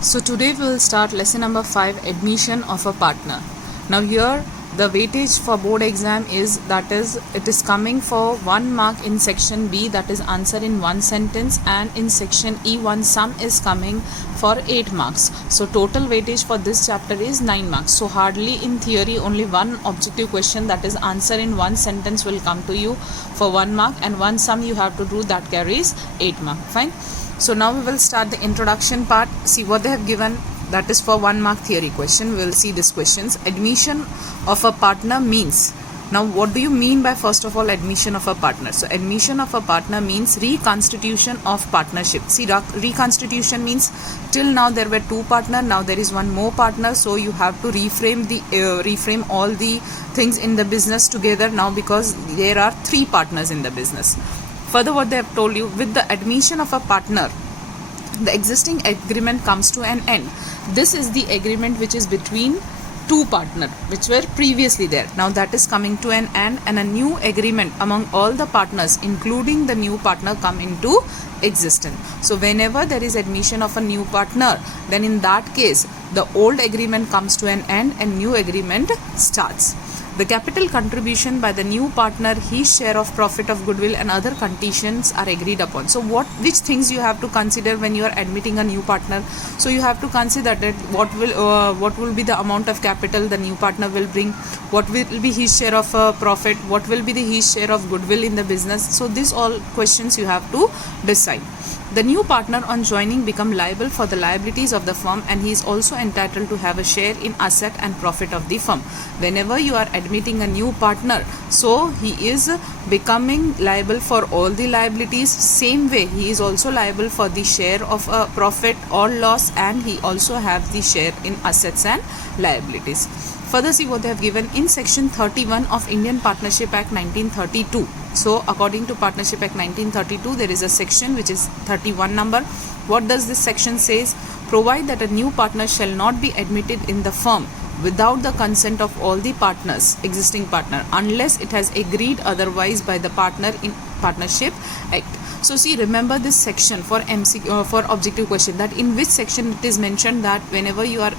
So today we will start lesson number 5, admission of a partner. Now here the weightage for board exam is it is coming for 1 mark in section B, that is answer in one sentence, and in section E1 sum is coming for 8 marks. So total weightage for this chapter is 9 marks. So hardly in theory only one objective question, that is answer in one sentence, will come to you for 1 mark, and one sum you have to do that carries 8 mark. Fine. So now we will start the introduction part. See what they have given, that is for 1 mark theory question. We will see these questions. Admission of a partner means. Now what do you mean by, first of all, admission of a partner? So admission of a partner means reconstitution of partnership. See, reconstitution means till now there were 2 partners, now there is one more partner, so you have to reframe all the things in the business together now, because there are 3 partners in the business. Further, what they have told you, with the admission of a partner, the existing agreement comes to an end. This is the agreement which is between 2 partners which were previously there. Now that is coming to an end, and a new agreement among all the partners, including the new partner, come into existence. So whenever there is admission of a new partner, then in that case the old agreement comes to an end and new agreement starts. The capital contribution by the new partner, his share of profit of goodwill and other conditions are agreed upon. So which things you have to consider when you are admitting a new partner? So you have to consider that what will be the amount of capital the new partner will bring, what will be his share of profit, what will be his share of goodwill in the business. So these all questions you have to decide. The new partner on joining become liable for the liabilities of the firm, and he is also entitled to have a share in asset and profit of the firm. Whenever you are admitting a new partner, so he is becoming liable for all the liabilities. Same way he is also liable for the share of a profit or loss, and he also have the share in assets and liabilities. Further, see what they have given in section 31 of Indian Partnership Act 1932. So according to Partnership Act 1932, there is a section which is 31 number. What does this section says? Provide that a new partner shall not be admitted in the firm without the consent of all the partners, existing partner, unless it has agreed otherwise by the partner in Partnership Act. So see, remember this section for for objective question, that in which section it is mentioned that whenever you are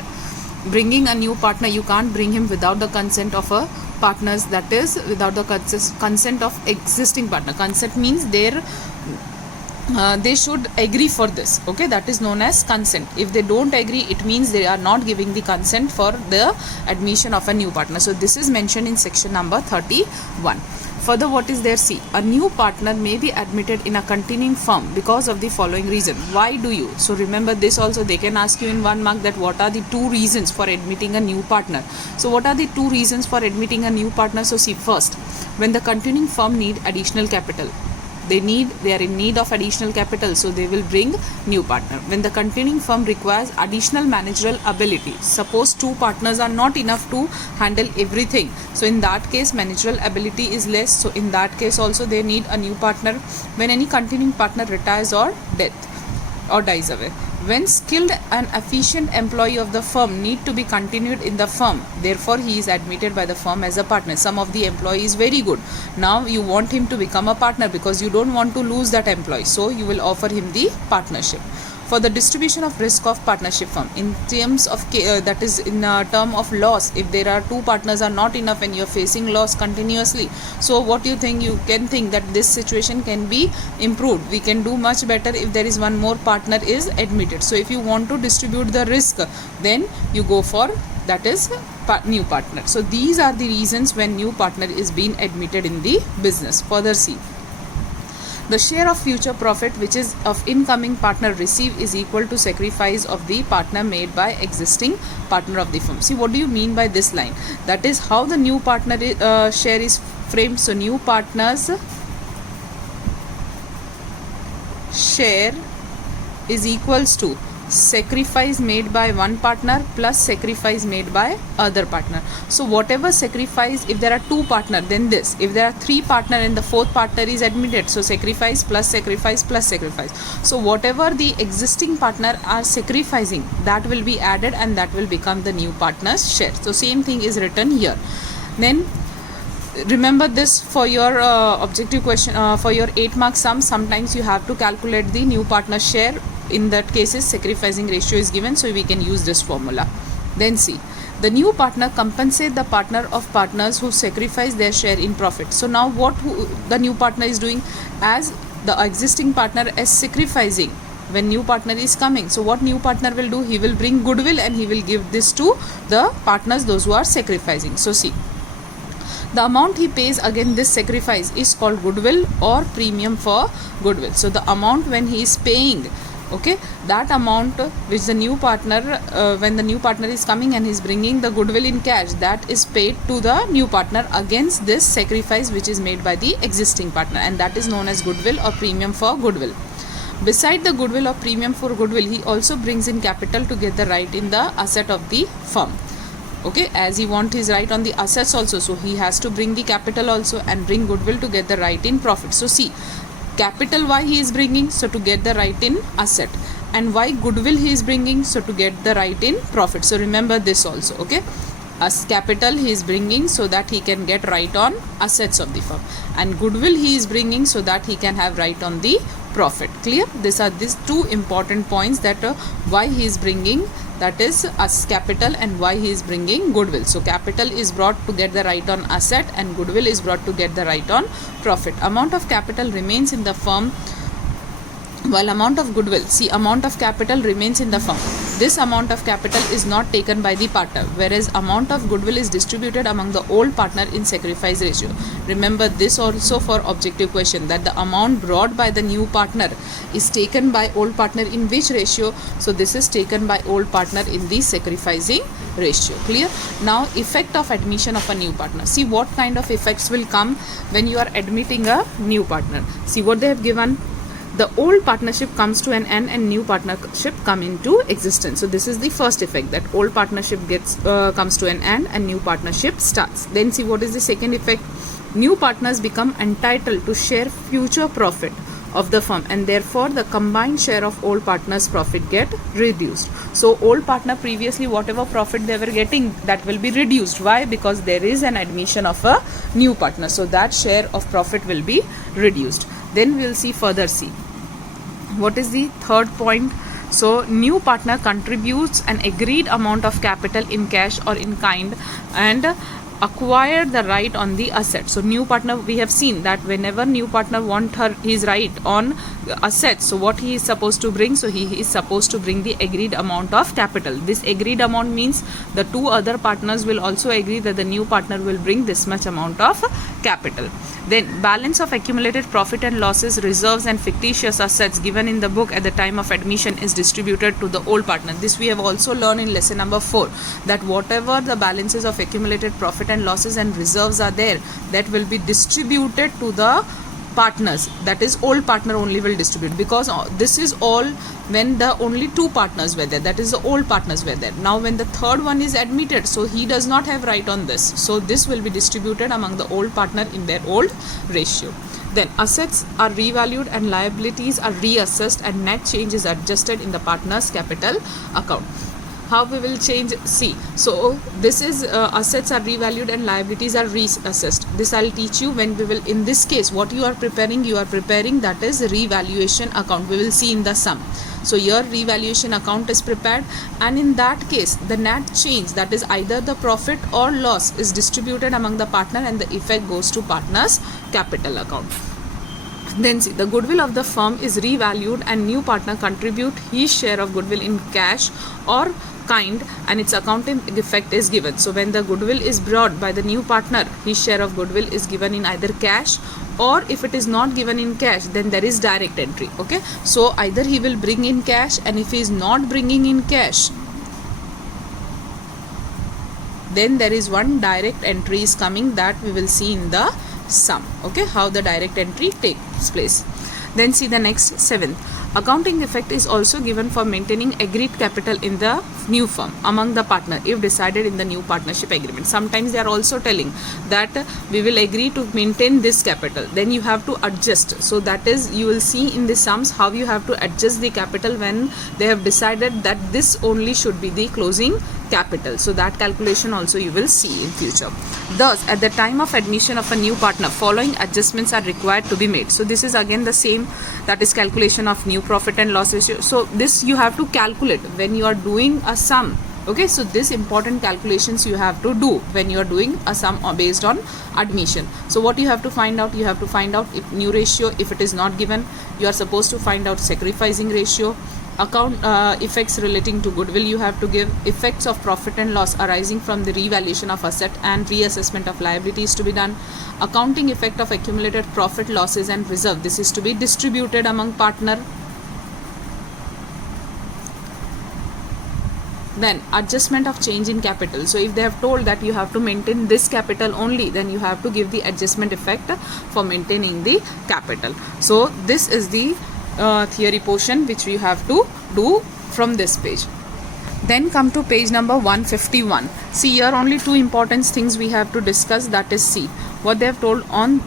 bringing a new partner, you can't bring him without the consent of a partners, that is without the consent of existing partner. Consent means they should agree for this, okay? That is known as consent. If they don't agree, it means they are not giving the consent for the admission of a new partner. So this is mentioned in section number 31. Further, what is there? See, a new partner may be admitted in a continuing firm because of the following reason. Why do you? So remember this also, they can ask you in 1 mark that what are the 2 reasons for admitting a new partner. So what are the 2 reasons for admitting a new partner? So see, first, when the continuing firm need additional capital, they are in need of additional capital, so they will bring new partner. When the continuing firm requires additional managerial ability, suppose 2 partners are not enough to handle everything, so in that case managerial ability is less, so in that case also they need a new partner. When any continuing partner retires or dies away. When skilled and efficient employee of the firm need to be continued in the firm, therefore he is admitted by the firm as a partner. Some of the employee is very good, now you want him to become a partner because you don't want to lose that employee, so you will offer him the partnership. For the distribution of risk of partnership firm, in terms of that is in term of loss, if there are 2 partners are not enough and you are facing loss continuously, so what you think? You can think that this situation can be improved, we can do much better if there is one more partner is admitted. So if you want to distribute the risk, then you go for, that is, new partner. So these are the reasons when new partner is being admitted in the business. Further, see, the share of future profit which is of incoming partner receive is equal to sacrifice of the partner made by existing partner of the firm. See, what do you mean by this line? That is how the new partner share is framed. So new partners share is equals to sacrifice made by one partner plus sacrifice made by other partner. So whatever sacrifice, if there are 2 partner, then this. If there are 3 partner and the 4th partner is admitted, so sacrifice plus sacrifice plus sacrifice. So whatever the existing partner are sacrificing, that will be added and that will become the new partner's share. So same thing is written here. Then remember this for your objective question, for your 8 mark sum, sometimes you have to calculate the new partner share in that cases sacrificing ratio is given, so we can use this formula. Then see, the new partner compensate the partner of partners who sacrifice their share in profit. So now what the new partner is doing, as the existing partner is sacrificing when new partner is coming. So what new partner will do, he will bring goodwill and he will give this to the partners, those who are sacrificing. So see, the amount he pays against this sacrifice is called goodwill or premium for goodwill. So the amount when he is paying, okay, that amount which the new partner, when the new partner is coming and he is bringing the goodwill in cash, that is paid to the new partner against this sacrifice which is made by the existing partner, and that is known as goodwill or premium for goodwill. Beside the goodwill or premium for goodwill, he also brings in capital to get the right in the asset of the firm. Okay, as he wants his right on the assets also, so he has to bring the capital also and bring goodwill to get the right in profit. So see, capital why he is bringing, so to get the right in asset, and why goodwill he is bringing, so to get the right in profit. So remember this also, okay, as capital he is bringing so that he can get right on assets of the firm, and goodwill he is bringing so that he can have right on the profit. Clear? These are these two important points, that why he is bringing, that is as capital, and why he is bringing goodwill. So capital is brought to get the right on asset and goodwill is brought to get the right on profit. Amount of capital remains in the firm while amount of goodwill, see, amount of capital remains in the firm. This amount of capital is not taken by the partner, whereas amount of goodwill is distributed among the old partner in sacrifice ratio. Remember this also for objective question, that the amount brought by the new partner is taken by old partner in which ratio? So this is taken by old partner in the sacrificing ratio. Clear? Now effect of admission of a new partner. See what kind of effects will come when you are admitting a new partner. See what they have given. The old partnership comes to an end and new partnership come into existence. So this is the first effect, that old partnership gets comes to an end and new partnership starts. Then see what is the second effect. New partners become entitled to share future profit of the firm, and therefore the combined share of old partners profit get reduced. So old partner previously whatever profit they were getting, that will be reduced. Why? Because there is an admission of a new partner, so that share of profit will be reduced. Then we will see further. See what is the third point. So new partner contributes an agreed amount of capital in cash or in kind and acquire the right on the asset. So new partner, we have seen that whenever new partner want his right on assets, so what he is supposed to bring, so he is supposed to bring the agreed amount of capital. This agreed amount means the two other partners will also agree that the new partner will bring this much amount of capital. Then balance of accumulated profit and losses, reserves and fictitious assets given in the book at the time of admission is distributed to the old partner. This we have also learned in lesson number 4, that whatever the balances of accumulated profit and losses and reserves are there, that will be distributed to the partners, that is old partner only will distribute, because this is all when the only two partners were there, that is the old partners were there. Now when the third one is admitted, so he does not have right on this, so this will be distributed among the old partner in their old ratio. Then assets are revalued and liabilities are reassessed and net change is adjusted in the partner's capital account. How we will change? See, so this is assets are revalued and liabilities are reassessed. This I'll teach you when we will, in this case what you are preparing that is revaluation account. We will see in the sum. So your revaluation account is prepared, and in that case the net change, that is either the profit or loss, is distributed among the partner and the effect goes to partner's capital account. Then see, the goodwill of the firm is revalued and new partner contribute his share of goodwill in cash or kind and its accounting effect is given. So when the goodwill is brought by the new partner, his share of goodwill is given in either cash, or if it is not given in cash, then there is direct entry. Okay, so either he will bring in cash, and if he is not bringing in cash, then there is one direct entry is coming, that we will see in the sum. Okay, how the direct entry takes place. Then see the next 7th. Accounting effect is also given for maintaining agreed capital in the new firm among the partner if decided in the new partnership agreement. Sometimes they are also telling that we will agree to maintain this capital, then you have to adjust. So that is, you will see in the sums how you have to adjust the capital when they have decided that this only should be the closing capital. So that calculation also you will see in future. Thus, at the time of admission of a new partner, following adjustments are required to be made. So this is again the same, that is calculation of new profit and loss ratio. So this you have to calculate when you are doing a sum. Okay, so this important calculations you have to do when you are doing a sum based on admission. So what you have to find out? You have to find out if new ratio, if it is not given, you are supposed to find out sacrificing ratio. Account effects relating to goodwill you have to give. Effects of profit and loss arising from the revaluation of asset and reassessment of liabilities to be done. Accounting effect of accumulated profit, losses and reserve, this is to be distributed among partner. Then adjustment of change in capital. So if they have told that you have to maintain this capital only, then you have to give the adjustment effect for maintaining the capital. So this is the theory portion which we have to do from this page. Then come to page number 151. See, here only two important things we have to discuss, that is C. What they have told on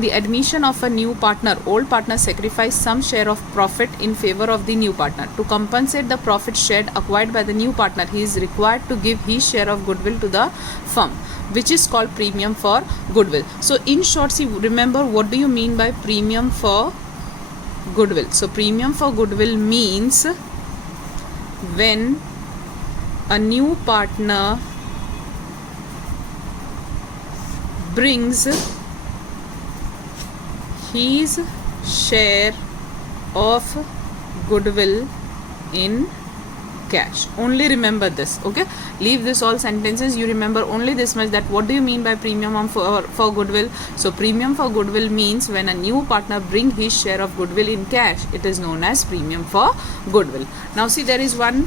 the admission of a new partner, old partner sacrifice some share of profit in favor of the new partner. To compensate the profit shared acquired by the new partner, he is required to give his share of goodwill to the firm, which is called premium for goodwill. So in short, see, remember what do you mean by premium for goodwill? So premium for goodwill means when a new partner brings his share of goodwill in cash. Only remember this, okay? Leave this all sentences, you remember only this much, that what do you mean by premium for goodwill? So premium for goodwill means when a new partner bring his share of goodwill in cash, it is known as premium for goodwill. Now see, there is one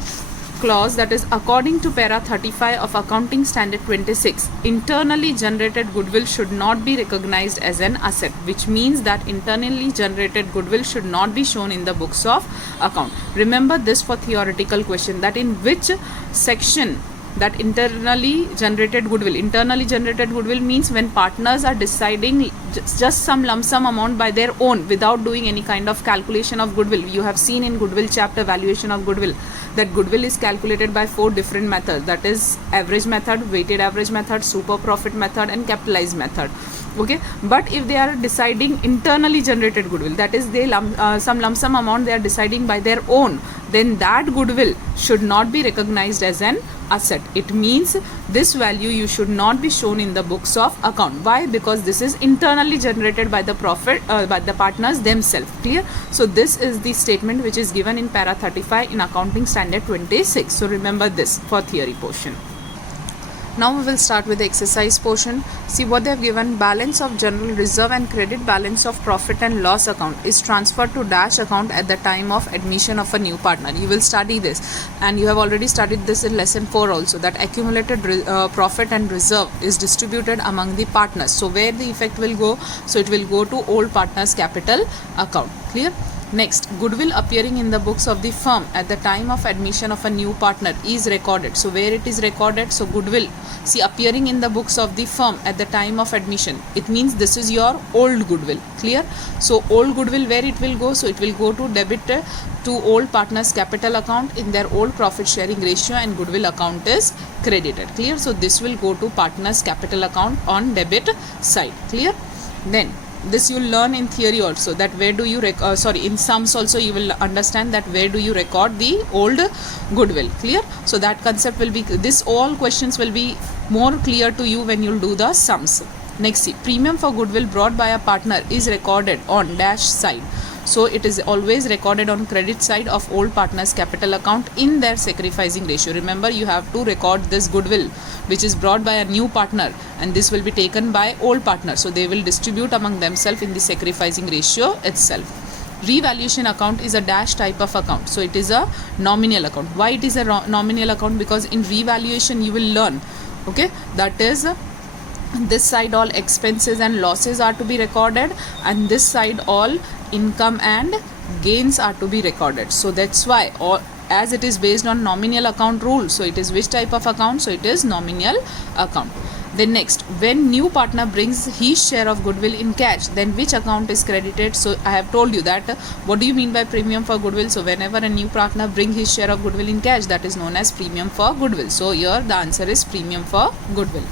clause, that is according to para 35 of accounting standard 26, internally generated goodwill should not be recognized as an asset, which means that internally generated goodwill should not be shown in the books of account. Remember this for theoretical question, that in which section that internally generated goodwill means when partners are deciding just some lump sum amount by their own without doing any kind of calculation of goodwill. You have seen in goodwill chapter, valuation of goodwill, that goodwill is calculated by 4 different methods, that is average method, weighted average method, super profit method and capitalized method. Okay, but if they are deciding internally generated goodwill, that is they some lump sum amount they are deciding by their own, then that goodwill should not be recognized as an asset. It means this value you should not be shown in the books of account. Why? Because this is internally generated by the profit by the partners themselves. Clear? So this is the statement which is given in para 35 in accounting standard 26. So remember this for theory portion. Now we will start with the exercise portion. See what they have given. Balance of general reserve and credit balance of profit and loss account is transferred to dash account at the time of admission of a new partner. You will study this, and you have already studied this in lesson 4 also, that accumulated profit and reserve is distributed among the partners. So where the effect will go? So it will go to old partners capital account. Clear? Next, goodwill appearing in the books of the firm at the time of admission of a new partner is recorded. So where it is recorded? So goodwill, see, appearing in the books of the firm at the time of admission, it means this is your old goodwill. Clear? So old goodwill, where it will go? So it will go to debit to old partners capital account in their old profit sharing ratio, and goodwill account is credited. Clear? So this will go to partners capital account on debit side. Clear? Then this you will learn in theory also, that where do you in sums also you will understand that where do you record the old goodwill. Clear? So that concept will be, this all questions will be more clear to you when you will do the sums. Next, see, premium for goodwill brought by a partner is recorded on dash side. So it is always recorded on credit side of old partners capital account in their sacrificing ratio. Remember, you have to record this goodwill which is brought by a new partner, and this will be taken by old partner. So they will distribute among themselves in the sacrificing ratio itself. Revaluation account is a dash type of account. So it is a nominal account. Why it is a nominal account? Because in revaluation you will learn, okay, that is this side all expenses and losses are to be recorded, and this side all income and gains are to be recorded. So that's why, or as it is based on nominal account rule, so it is which type of account? So it is nominal account. Then next, when new partner brings his share of goodwill in cash, then which account is credited? So I have told you that what do you mean by premium for goodwill? So whenever a new partner brings his share of goodwill in cash, that is known as premium for goodwill. So here the answer is premium for goodwill.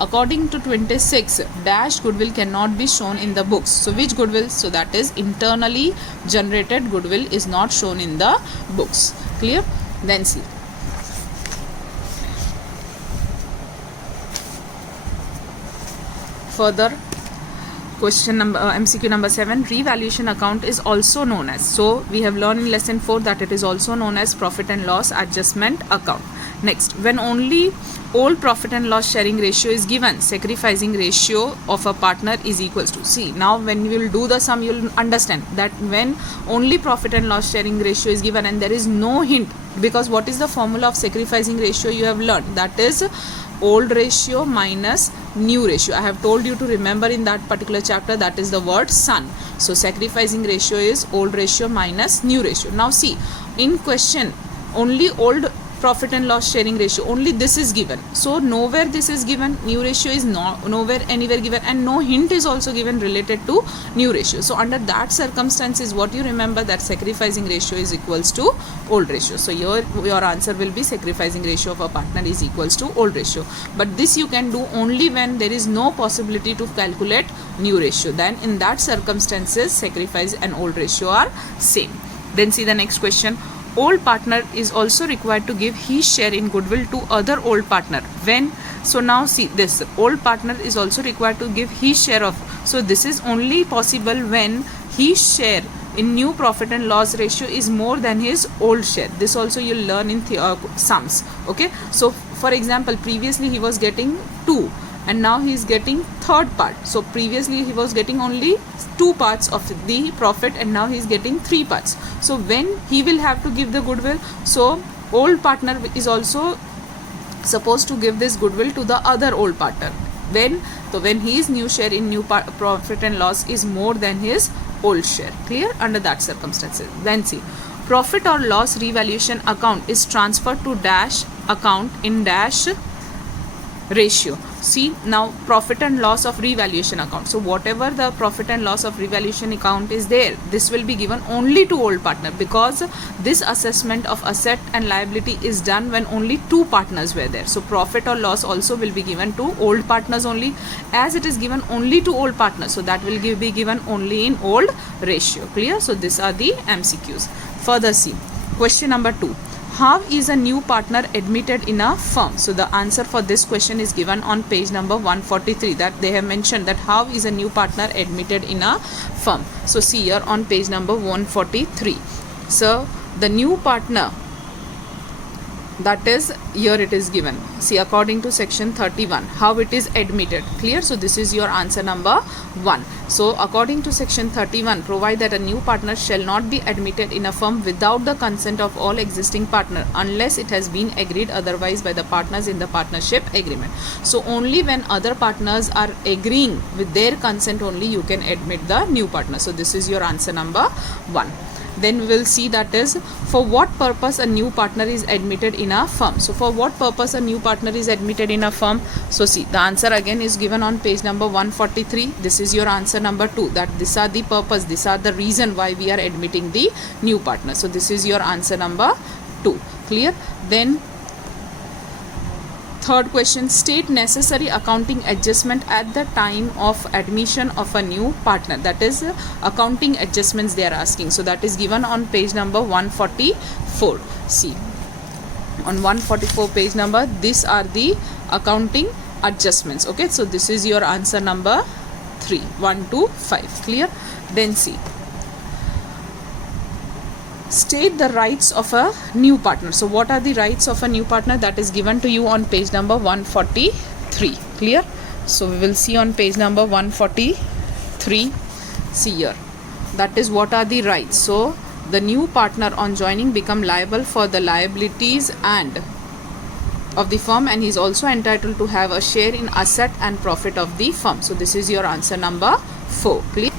According to 26, dash goodwill cannot be shown in the books. So which goodwill? So that is internally generated goodwill is not shown in the books. Clear? Then see. Further, question number MCQ number 7, revaluation account is also known as. So we have learned in lesson 4 that it is also known as profit and loss adjustment account. Next, when only old profit and loss sharing ratio is given, sacrificing ratio of a partner is equals to. See, now when you will do the sum, you will understand that when only profit and loss sharing ratio is given and there is no hint, because what is the formula of sacrificing ratio you have learned? That is old ratio minus new ratio. I have told you to remember in that particular chapter, that is the word son. So sacrificing ratio is old ratio minus new ratio. Now see, in question only old profit and loss sharing ratio, only this is given. So nowhere this is given, new ratio is nowhere anywhere given, and no hint is also given related to new ratio. So under that circumstances, what you remember, that sacrificing ratio is equals to old ratio. So your answer will be sacrificing ratio of a partner is equals to old ratio. But this you can do only when there is no possibility to calculate new ratio. Then in that circumstances, sacrifice and old ratio are same. Then see the next question. Old partner is also required to give his share in goodwill to other old partner. When? So now see, this old partner is also required to give his share of. So this is only possible when his share in new profit and loss ratio is more than his old share. This also you'll learn in sums. Okay. So for example, previously he was getting 2. And now he is getting third part. So previously he was getting only 2 parts of the profit, and now he is getting 3 parts. So when he will have to give the goodwill, so old partner is also supposed to give this goodwill to the other old partner. When? So when his new share in new profit and loss is more than his old share. Clear? Under that circumstances. Then see, profit or loss revaluation account is transferred to dash account in dash ratio. See, now profit and loss of revaluation account. So whatever the profit and loss of revaluation account is there, this will be given only to old partner, because this assessment of asset and liability is done when only 2 partners were there. So profit or loss also will be given to old partners only, as it is given only to old partners. So that will be given only in old ratio. Clear? So these are the MCQs. Further see, question number 2. How is a new partner admitted in a firm? So the answer for this question is given on page number 143, that they have mentioned that how is a new partner admitted in a firm. So see here on page number 143. So the new partner, that is here it is given. See, according to section 31, how it is admitted. Clear? So this is your answer number 1. So according to section 31, provide that a new partner shall not be admitted in a firm without the consent of all existing partner, unless it has been agreed otherwise by the partners in the partnership agreement. So only when other partners are agreeing with their consent only you can admit the new partner. So this is your answer number 1. Then we will see, that is, for what purpose a new partner is admitted in a firm. So for what purpose a new partner is admitted in a firm? So see, the answer again is given on page number 143. This is your answer number 2, that these are the purpose, these are the reason why we are admitting the new partner. So this is your answer number 2. Clear? Then third question, state necessary accounting adjustment at the time of admission of a new partner. That is accounting adjustments they are asking. So that is given on page number 144. See, on 144 page number, these are the accounting adjustments. Okay, so this is your answer number 3, 1 to 5. Clear? Then see, state the rights of a new partner. So what are the rights of a new partner? That is given to you on page number 143. Clear? So we will see on page number 143. See here, that is what are the rights. So the new partner on joining become liable for the liabilities and of the firm, and he is also entitled to have a share in asset and profit of the firm. So this is your answer number 4. Clear?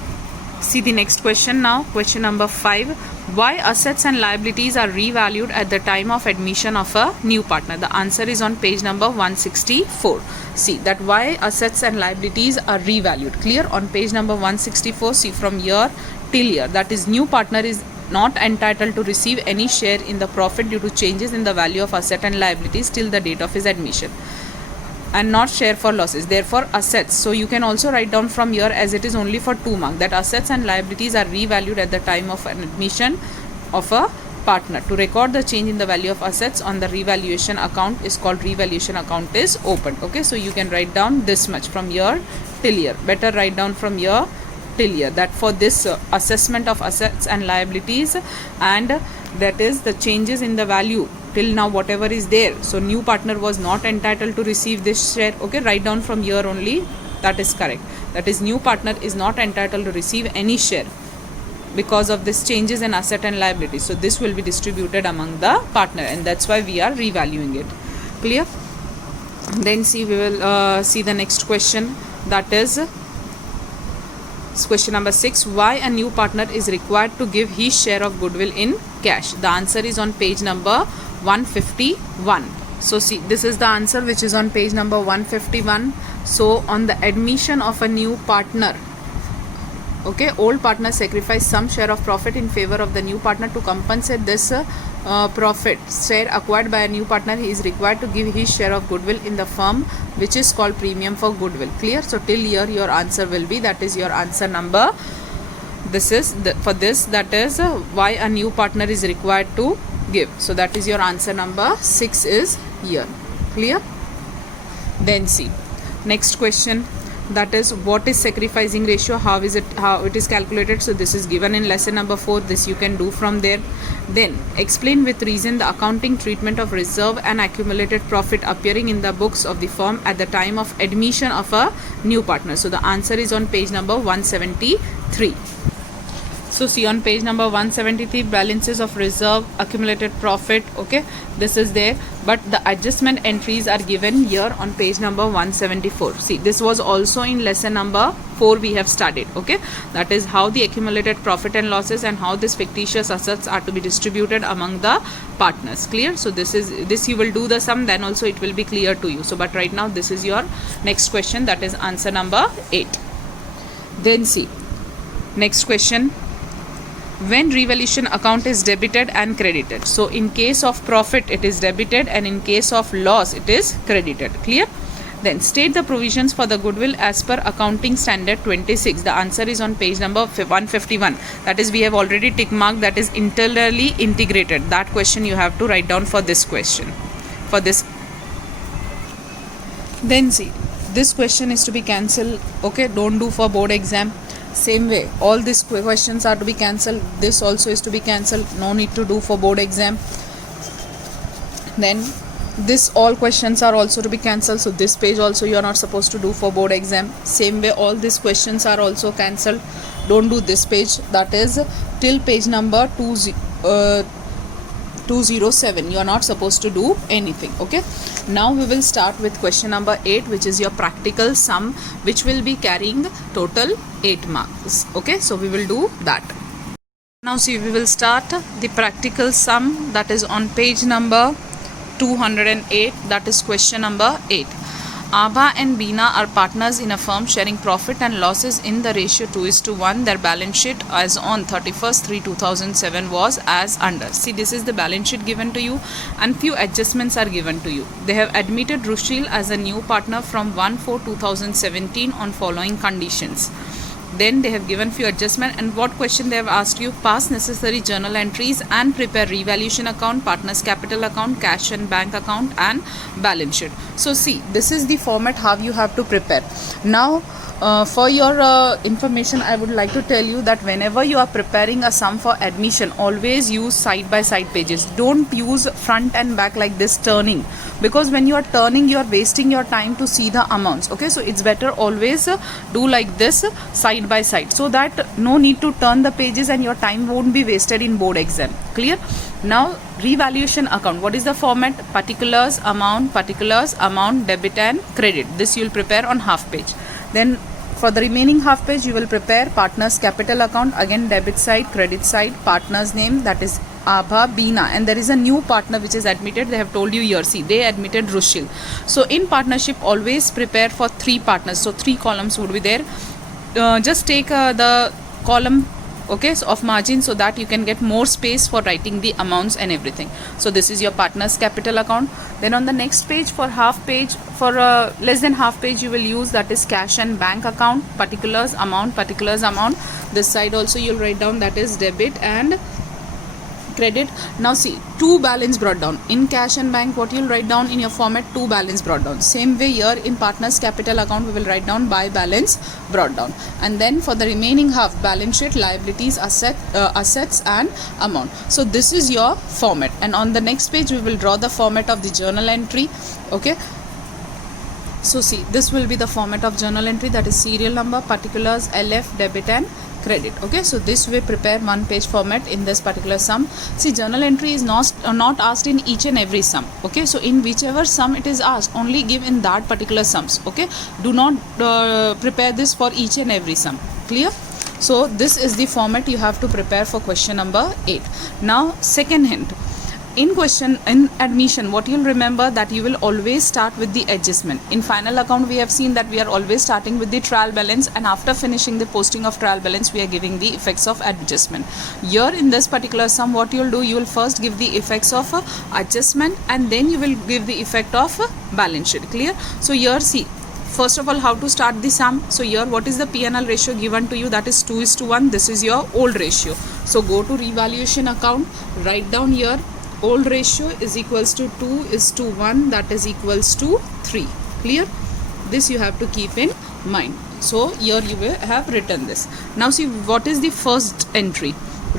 See the next question now. Question number 5. Why assets and liabilities are revalued at the time of admission of a new partner? The answer is on page number 164. See that why assets and liabilities are revalued. Clear? On page number 164, see from year till year. That is, new partner is not entitled to receive any share in the profit due to changes in the value of asset and liabilities till the date of his admission, and not share for losses. Therefore, assets. So you can also write down from here, as it is only for 2 marks, that assets and liabilities are revalued at the time of an admission of a partner. To record the change in the value of assets on the revaluation account is called revaluation account is opened. Okay, so you can write down this much from year till year. Better write down from year till year, that for this assessment of assets and liabilities, and that is the changes in the value till now whatever is there. So new partner was not entitled to receive this share. Okay, write down from here only, that is correct. That is, new partner is not entitled to receive any share because of this changes in asset and liability. So this will be distributed among the partner, and that's why we are revaluing it. Clear? Then see, we will see the next question, that is question number 6. Why a new partner is required to give his share of goodwill in cash? The answer is on page number 151. So see, this is the answer which is on page number 151. So on the admission of a new partner, okay, old partner sacrifice some share of profit in favor of the new partner. To compensate this profit share acquired by a new partner, he is required to give his share of goodwill in the firm, which is called premium for goodwill. Clear? So till here your answer will be, that is your answer number, this is for this, that is why a new partner is required to give. So that is your answer number 6 is here. Clear? Then see next question, that is what is sacrificing ratio, how it is calculated. So this is given in lesson number 4. This you can do from there. Then explain with reason the accounting treatment of reserve and accumulated profit appearing in the books of the firm at the time of admission of a new partner. So the answer is on page number 173. So see, on page number 173, balances of reserve, accumulated profit, okay, this is there, but the adjustment entries are given here on page number 174. See, this was also in lesson number 4 we have studied. Okay, that is how the accumulated profit and losses and how this fictitious assets are to be distributed among the partners. Clear? So this you will do the sum, then also it will be clear to you. So but right now this is your next question, that is answer number 8. Then see next question, when revaluation account is debited and credited. So in case of profit it is debited, and in case of loss it is credited. Clear? Then state the provisions for the goodwill as per accounting standard 26. The answer is on page number 151. That is, we have already tick marked, that is internally integrated. That question you have to write down for this question, for this. Then see, this question is to be cancelled. Okay, don't do for board exam. Same way, all these questions are to be cancelled. This also is to be cancelled. No need to do for board exam. Then this all questions are also to be cancelled. So this page also you are not supposed to do for board exam. Same way, all these questions are also cancelled. Don't do this page. That is till page number 207. You are not supposed to do anything. Okay. Now we will start with question number 8, which is your practical sum, which will be carrying total 8 marks. Okay, so we will do that. Now see, we will start the practical sum, that is on page number 208. That is question number 8. Abha and Beena are partners in a firm sharing profit and losses in the ratio 2:1. Their balance sheet as on 31st/3/2007 was as under. See, this is the balance sheet given to you, and few adjustments are given to you. They have admitted Rushil as a new partner from 1/4/2017 on following conditions. Then they have given few adjustment, and what question they have asked you: pass necessary journal entries and prepare revaluation account, partners capital account, cash and bank account, and balance sheet. So see, this is the format how you have to prepare. Now for your information, I would like to tell you that whenever you are preparing a sum for admission, always use side by side pages. Don't use front and back like this turning, because when you are turning you are wasting your time to see the amounts. Okay, so it's better always do like this side by side, so that no need to turn the pages and your time won't be wasted in board exam. Clear? Now revaluation account, what is the format? Particulars, amount, debit and credit. This you will prepare on half page. Then For the remaining half page, you will prepare partner's capital account, again debit side, credit side, partner's name, that is Abha, Beena, and there is a new partner which is admitted. They have told you here, see, they admitted Rushil. So in partnership, always prepare for 3 partners. So 3 columns would be there. Just take the column, okay, so of margin, so that you can get more space for writing the amounts and everything. So this is your partner's capital account. Then on the next page, for half page, for less than half page, you will use, that is cash and bank account, particulars amount. This side also you'll write down, that is debit and credit. Now see, 2 balance brought down in cash and bank. What you'll write down in your format, 2 balance brought down. Same way here in partner's capital account, we will write down by balance brought down. And then for the remaining half, balance sheet, liabilities, assets and amount. So this is your format. And on the next page, we will draw the format of the journal entry. Okay, so see, this will be the format of journal entry, that is serial number, particulars, LF, debit and credit. Okay, so this way prepare 1 page format in this particular sum. See, journal entry is not asked in each and every sum. Okay, so in whichever sum it is asked, only give in that particular sums. Okay, do not prepare this for each and every sum. Clear? So this is the format you have to prepare for question number 8. Now second hint, in admission, what you'll remember, that you will always start with the adjustment. In final account, we have seen that we are always starting with the trial balance, and after finishing the posting of trial balance, we are giving the effects of adjustment. Here in this particular sum, what you'll do, you will first give the effects of adjustment, and then you will give the effect of balance sheet. Clear? So here see, first of all, how to start the sum. So here, what is the P&L ratio given to you? That is 2:1. This is your old ratio. So go to revaluation account, write down here, old ratio is equals to 2:1, that is equals to 3. Clear? This you have to keep in mind. So here you will have written this. Now see, what is the first entry?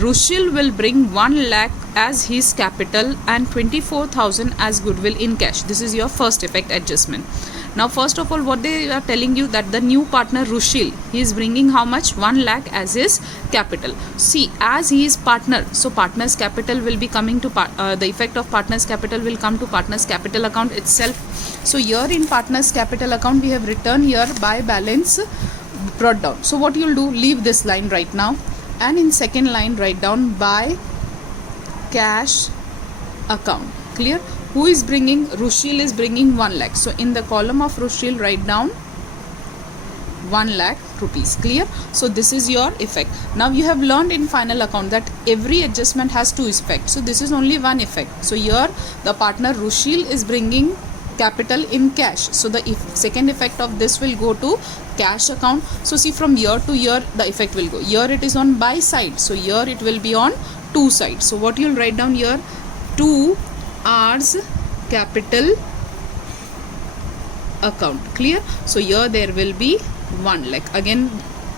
Rushil will bring 1 lakh as his capital and 24,000 as goodwill in cash. This is your first effect adjustment. Now first of all, what they are telling you, that the new partner Rushil, he is bringing how much? 1 lakh as his capital. See, as he is partner, so partner's capital will be coming to the effect of partner's capital will come to partner's capital account itself. So here in partner's capital account, we have written here by balance brought down. So what you'll do, leave this line right now, and in second line write down by cash account. Clear? Who is bringing? Rushil is bringing 1 lakh. So in the column of Rushil, write down 1 lakh rupees. Clear? So this is your effect. Now you have learned in final account that every adjustment has 2 effects. So this is only 1 effect. So here the partner Rushil is bringing capital in cash. So the second effect of this will go to cash account. So see, from year to year the effect will go. Here it is on buy side. So here it will be on to side. So what you'll write down here, 2 R's capital account. Clear? So here there will be 1 lakh. Again,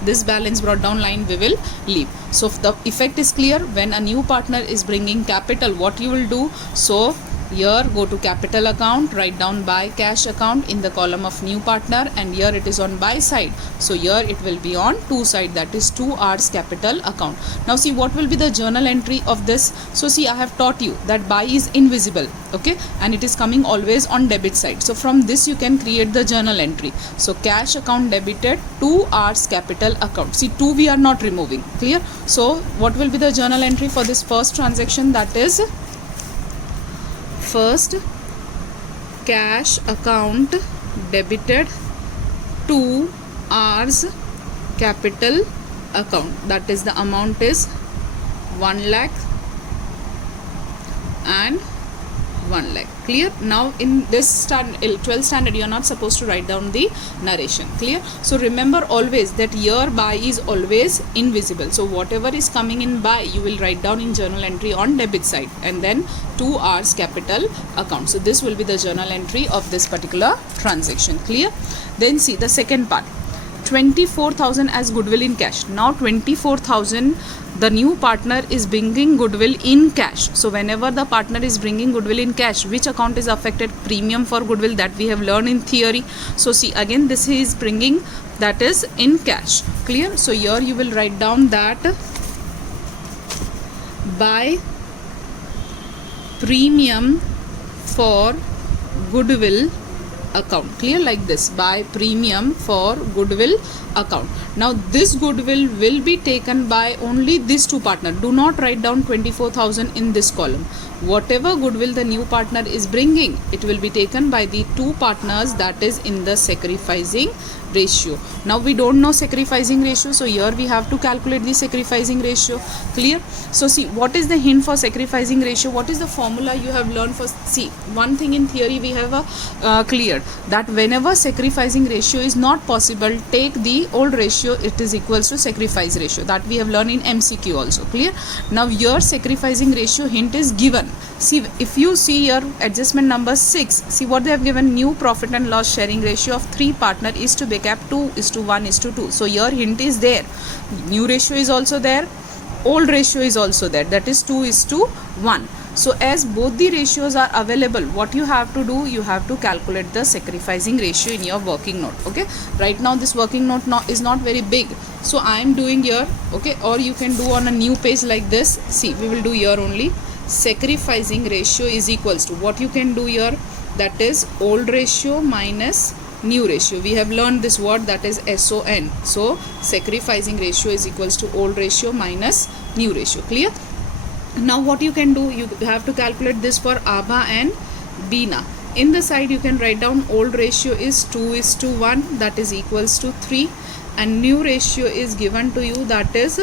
this balance brought down line we will leave. So if the effect is clear, when a new partner is bringing capital, what you will do? So here go to capital account, write down by cash account in the column of new partner, and here it is on buy side. So here it will be on to side, that is 2 R's capital account. Now see, what will be the journal entry of this? So see, I have taught you that buy is invisible, okay, and it is coming always on debit side. So from this you can create the journal entry. So cash account debited, 2 R's capital account. See, 2 we are not removing. Clear? So what will be the journal entry for this first transaction? That is first cash account debited, 2 R's capital account, that is the amount is 1 lakh and 1 lakh. Clear? Now in this 12th standard, you are not supposed to write down the narration. Clear? So remember always that your buy is always invisible. So whatever is coming in buy, you will write down in journal entry on debit side, and then 2 R's capital account. So this will be the journal entry of this particular transaction. Clear? Then see the second part, 24,000 as goodwill in cash. Now 24,000, the new partner is bringing goodwill in cash. So whenever the partner is bringing goodwill in cash, which account is affected? Premium for goodwill, that we have learned in theory. So see, again this is bringing, that is in cash. Clear? So here you will write down that by premium for goodwill account. Clear? Like this, by premium for goodwill account. Now this goodwill will be taken by only these two partners. Do not write down 24,000 in this column. Whatever goodwill the new partner is bringing, it will be taken by the two partners, that is in the sacrificing ratio. Now we don't know sacrificing ratio, so here we have to calculate the sacrificing ratio. Clear? So see, what is the hint for sacrificing ratio? What is the formula you have learned for? See, one thing in theory we have cleared, that whenever sacrificing ratio is not possible, take the old ratio, it is equals to sacrifice ratio. That we have learned in MCQ also. Clear? Now your sacrificing ratio hint is given. See, if you see your adjustment number 6, see what they have given: new profit and loss sharing ratio of 3 partner is to become 2:1:2. So your hint is there. New ratio is also there, old ratio is also there, that is 2:1. So as both the ratios are available, what you have to do, you have to calculate the sacrificing ratio in your working note. Okay, right now this working note is not very big, so I am doing here. Okay, or you can do on a new page like this. See, we will do here only. Sacrificing ratio is equals to, what you can do here, that is old ratio minus new ratio. We have learned this word, that is SON. So sacrificing ratio is equals to old ratio minus new ratio. Clear? Now what you can do, you have to calculate this for Abha and Bina. In the side you can write down old ratio is 2:1, that is equals to 3, and new ratio is given to you, that is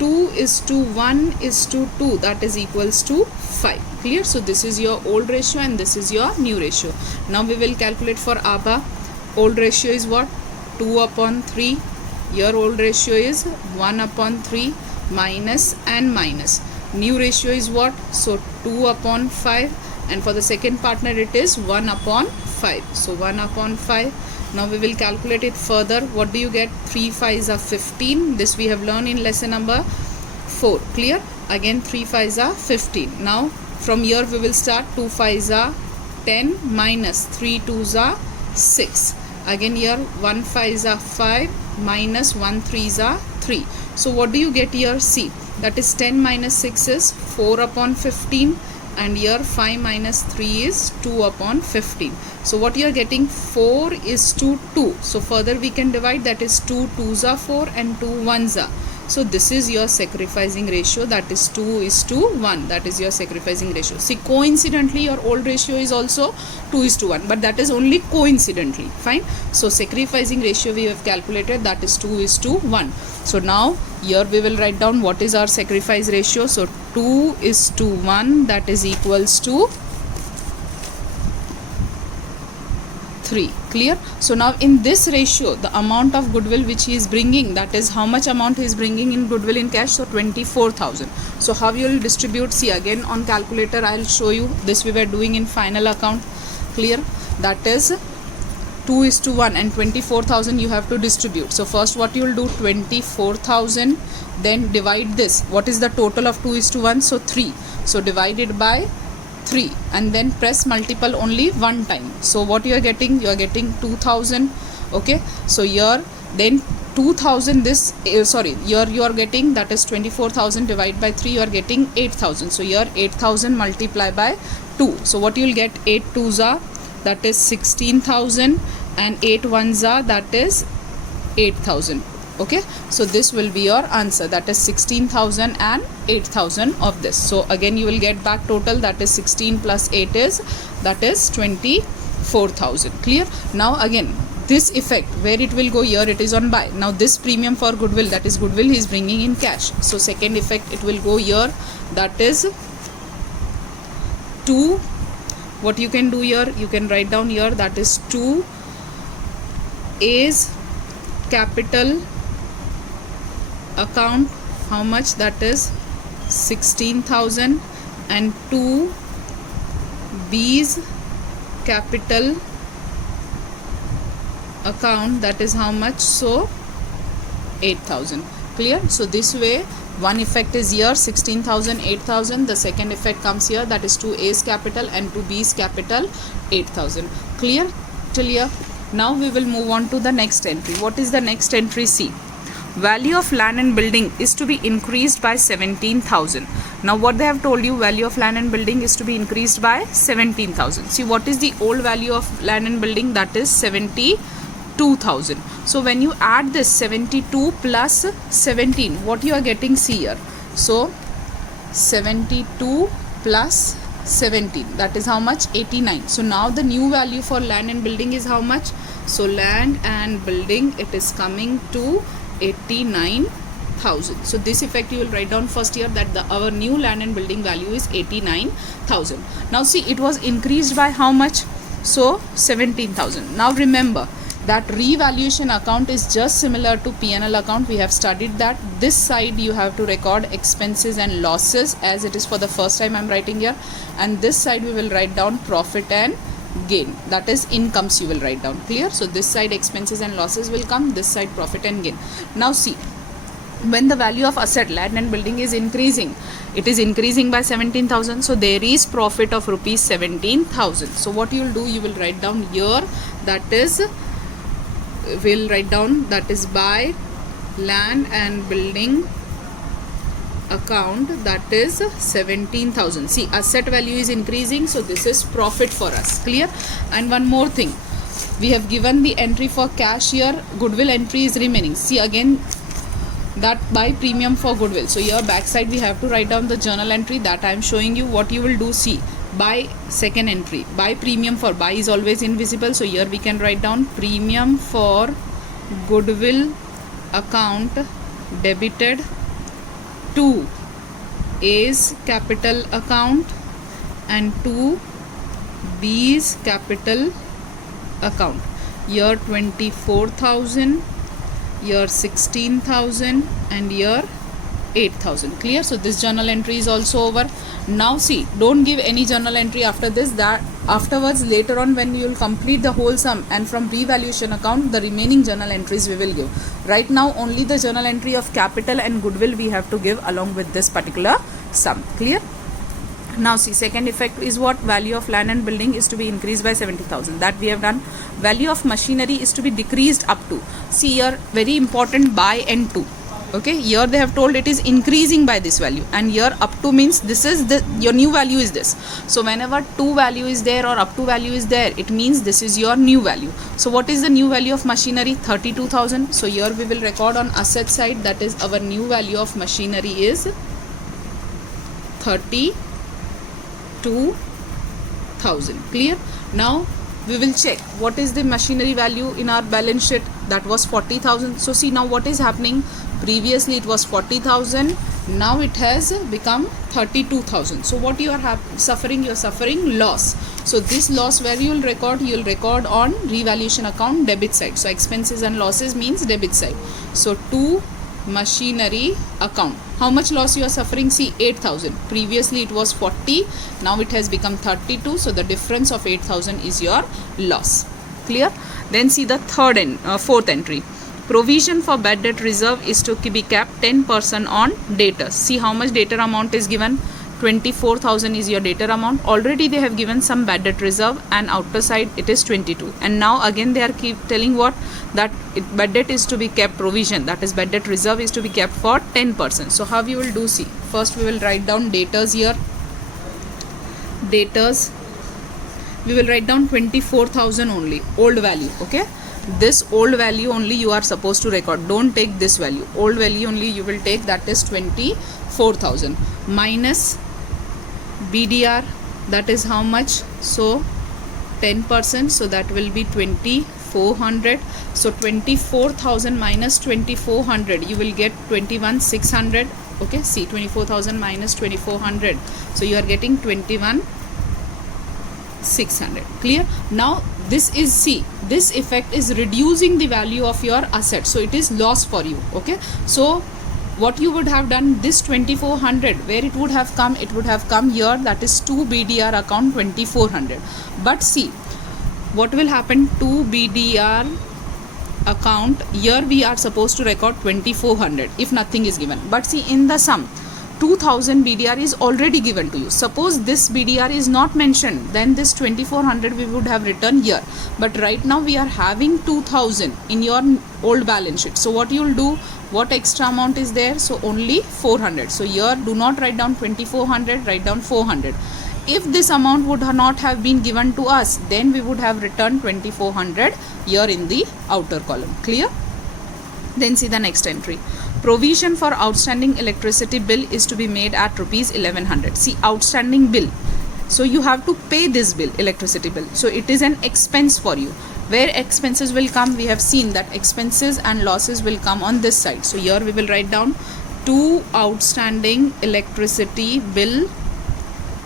2:1:2, that is equals to 5. Clear? So this is your old ratio and this is your new ratio. Now we will calculate for Abha. Old ratio is what? 2/3. Your old ratio is 1/3 minus and minus. New ratio is what? So 2/5, and for the second partner it is 1/5. So 1/5. Now we will calculate it further. What do you get? 3 5s are 15. This we have learned in lesson number 4. Clear? Again 3 5s are 15. Now from here we will start. 2 5s are 10 minus 3 2s are 6. Again here 1 5s are 5 minus 1 3s are 3. So what do you get here? See, that is 10 minus 6 is 4/15, and here 5 minus 3 is 2/15. So what you are getting? 4:2. So further we can divide, that is 2 2s are 4 and 2 1s are. So this is your sacrificing ratio, that is 2:1. That is your sacrificing ratio. See, coincidentally your old ratio is also 2:1, but that is only coincidentally. Fine. So sacrificing ratio we have calculated, that is 2:1. So now here we will write down what is our sacrifice ratio. So 2:1, that is equals to 3. Clear? So now in this ratio, the amount of goodwill which he is bringing, that is how much amount he is bringing in goodwill in cash? So 24,000. So how you will distribute? See, again on calculator I will show you. This we were doing in final account. Clear? That is 2:1 and 24,000 you have to distribute. So first what you will do? 24,000, then divide this. What is the total of 2:1? So 3. So divide it by 3, and then press multiple only one time. So what you are getting? You are getting 2,000. Okay, so here then 2,000, this here you are getting, that is 24,000 divided by 3, you are getting 8,000. So here 8,000 multiply by 2. So what you will get? 8 2s are, that is 16,000, and 8 1s are, that is 8,000. Okay, so this will be your answer, that is 16,000 and 8,000 of this. So again you will get back total, that is 16 plus 8 is, that is 24,000. Clear? Now again this effect, where it will go? Here it is on buy. Now this premium for goodwill, that is goodwill he is bringing in cash. So second effect it will go here, that is 2. What you can do here? You can write down here, that is 2 A's capital account. How much? That is 16,000, and 2 B's capital account, that is how much? So 8,000. Clear? So this way one effect is here, 16,000, 8,000. The second effect comes here, that is 2 A's capital and 2 B's capital, 8,000. Clear till here? Now we will move on to the next entry. What is the next entry? See, value of land and building is to be increased by 17,000. Now what they have told you, value of land and building is to be increased by 17,000. See, what is the old value of land and building? That is 72,000. So when you add this 72 plus 17, what you are getting, see here. So 72 plus 17, that is how much? 89. So now the new value for land and building is how much? So land and building, it is coming to 89,000. So this effect you will write down first here, that our new land and building value is 89,000. Now see, it was increased by how much? So 17,000. Now remember that revaluation account is just similar to P&L account. We have studied that. This side you have to record expenses and losses, as it is for the first time I am writing here, and this side we will write down profit and gain, that is incomes you will write down. Clear? So this side expenses and losses will come, this side profit and gain. Now see, when the value of asset, land and building is increasing, it is increasing by 17,000. So there is profit of rupees 17,000. So what you will do, you will write down here, that is, we'll write down, that is by land and building account, that is 17,000. See, asset value is increasing, so this is profit for us. Clear? And one more thing, we have given the entry for cash here, goodwill entry is remaining. See again, that by premium for goodwill. So here backside we have to write down the journal entry that I am showing you. What you will do, see, by second entry, by premium for, by is always invisible, so here we can write down premium for goodwill account debited to A's capital account and to B's capital account. Here 24,000, here 16,000 and here 8,000. Clear? So this journal entry is also over. Now see, don't give any journal entry after this. That afterwards, later on, when you will complete the whole sum, and from revaluation account the remaining journal entries we will give. Right now only the journal entry of capital and goodwill we have to give along with this particular sum. Clear? Now see, second effect is what? Value of land and building is to be increased by 70,000. That we have done. Value of machinery is to be decreased up to. See here, very important, by and to. Okay, here they have told it is increasing by this value, and here up to means this is the, your new value is this. So whenever to value is there or up to value is there, it means this is your new value. So what is the new value of machinery? 32,000. So here we will record on asset side, that is our new value of machinery is 32,000. Clear? Now we will check what is the machinery value in our balance sheet. That was 40,000. So see, now what is happening? Previously it was 40,000, now it has become 32,000. So what you are suffering? You are suffering loss. So this loss, where you will record? You will record on revaluation account debit side. So expenses and losses means debit side. So to machinery account, how much loss you are suffering? See, 8,000. Previously it was 40, now it has become 32. So the difference of 8,000 is your loss. Clear? Then see the fourth entry. Provision for bad debt reserve is to be kept 10% on debtors. See how much debtor amount is given. 24,000 is your debtor amount. Already they have given some bad debt reserve, and outer side it is 22. And now again they are keep telling what? That bad debt is to be kept provision. That is bad debt reserve is to be kept for 10%. So how you will do? See, first we will write down debtors here. Debtors, we will write down 24,000 only, old value. Okay, this old value only you are supposed to record. Don't take this value, old value only you will take, that is 24,000 minus BDR, that is how much? So 10%, so that will be 2,400. So 24,000 minus 2,400, you will get 21,600. Okay, see, 24,000 minus 2,400, so you are getting 21,600. Clear? Now this is, see, this effect is reducing the value of your asset, so it is loss for you. Okay, so what you would have done, this 2,400, where it would have come? It would have come here, that is to BDR account 2,400. But see, what will happen to BDR account? Here we are supposed to record 2,400 if nothing is given. But see, in the sum, 2000 BDR is already given to you. Suppose this BDR is not mentioned, then this 2400 we would have written here, but right now we are having 2000 in your old balance sheet. So what you will do, what extra amount is there? So only 400. So here do not write down 2400, write down 400. If this amount would not have been given to us, then we would have written 2400 here in the outer column. Clear? Then see the next entry. Provision for outstanding electricity bill is to be made at rupees 1100. See, outstanding bill. So you have to pay this bill, electricity bill. So it is an expense for you. Where expenses will come, we have seen that expenses and losses will come on this side. So here we will write down to outstanding electricity bill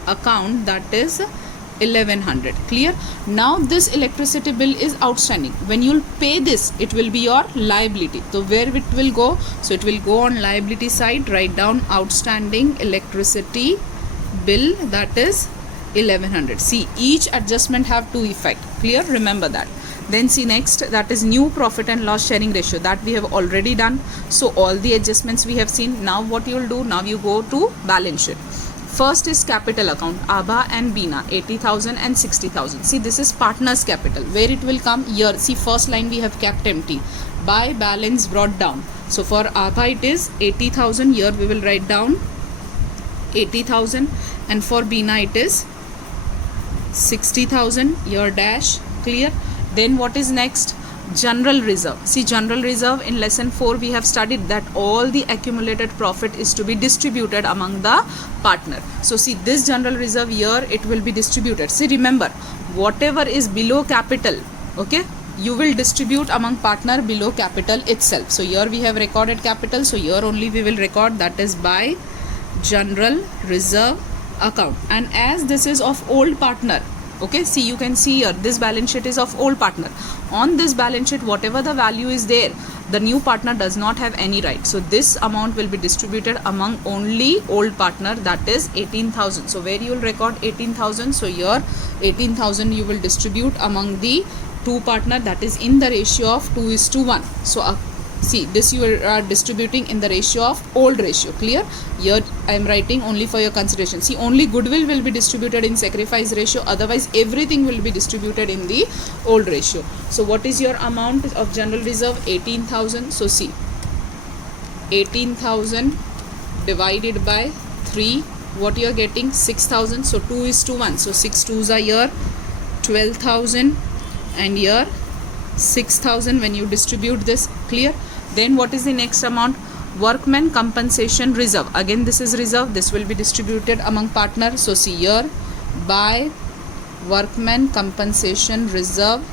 account, that is 1100. Clear? Now this electricity bill is outstanding. When you'll pay this, it will be your liability. So where it will go? So it will go on liability side. Write down outstanding electricity bill, that is 1100. See, each adjustment have two effect. Clear? Remember that. Then see next, that is new profit and loss sharing ratio, that we have already done. So all the adjustments we have seen. Now what you will do, now you go to balance sheet. First is capital account, Abha and Bina, 80,000 and 60,000. See, this is partners capital. Where it will come? Here. See, first line we have kept empty. By balance brought down. So for Abha it is 80,000. Here we will write down 80,000. And for Bina it is 60,000. Here dash. Clear? Then what is next? General reserve. See, general reserve in lesson 4 we have studied that all the accumulated profit is to be distributed among the partner. So see, this general reserve here, it will be distributed. See, remember, whatever is below capital, okay, you will distribute among partner below capital itself. So here we have recorded capital, so here only we will record, that is by general reserve account. And as this is of old partner, okay, see, you can see here this balance sheet is of old partner. On this balance sheet, whatever the value is there, the new partner does not have any right. So this amount will be distributed among only old partner, that is 18,000. So where you will record 18,000? So here 18,000 you will distribute among the two partner, that is in the ratio of 2:1. So see, this you are distributing in the ratio of old ratio. Clear? Here I am writing only for your consideration. See, only goodwill will be distributed in sacrifice ratio, otherwise everything will be distributed in the old ratio. So what is your amount of general reserve? 18,000. So see, 18,000 divided by 3, what you are getting? 6,000. So 2:1. So 6 2s are here 12,000, and here 6,000 when you distribute this. Clear? Then what is the next amount? Workman compensation reserve. Again this is reserve, this will be distributed among partners. So see here, by workman compensation reserve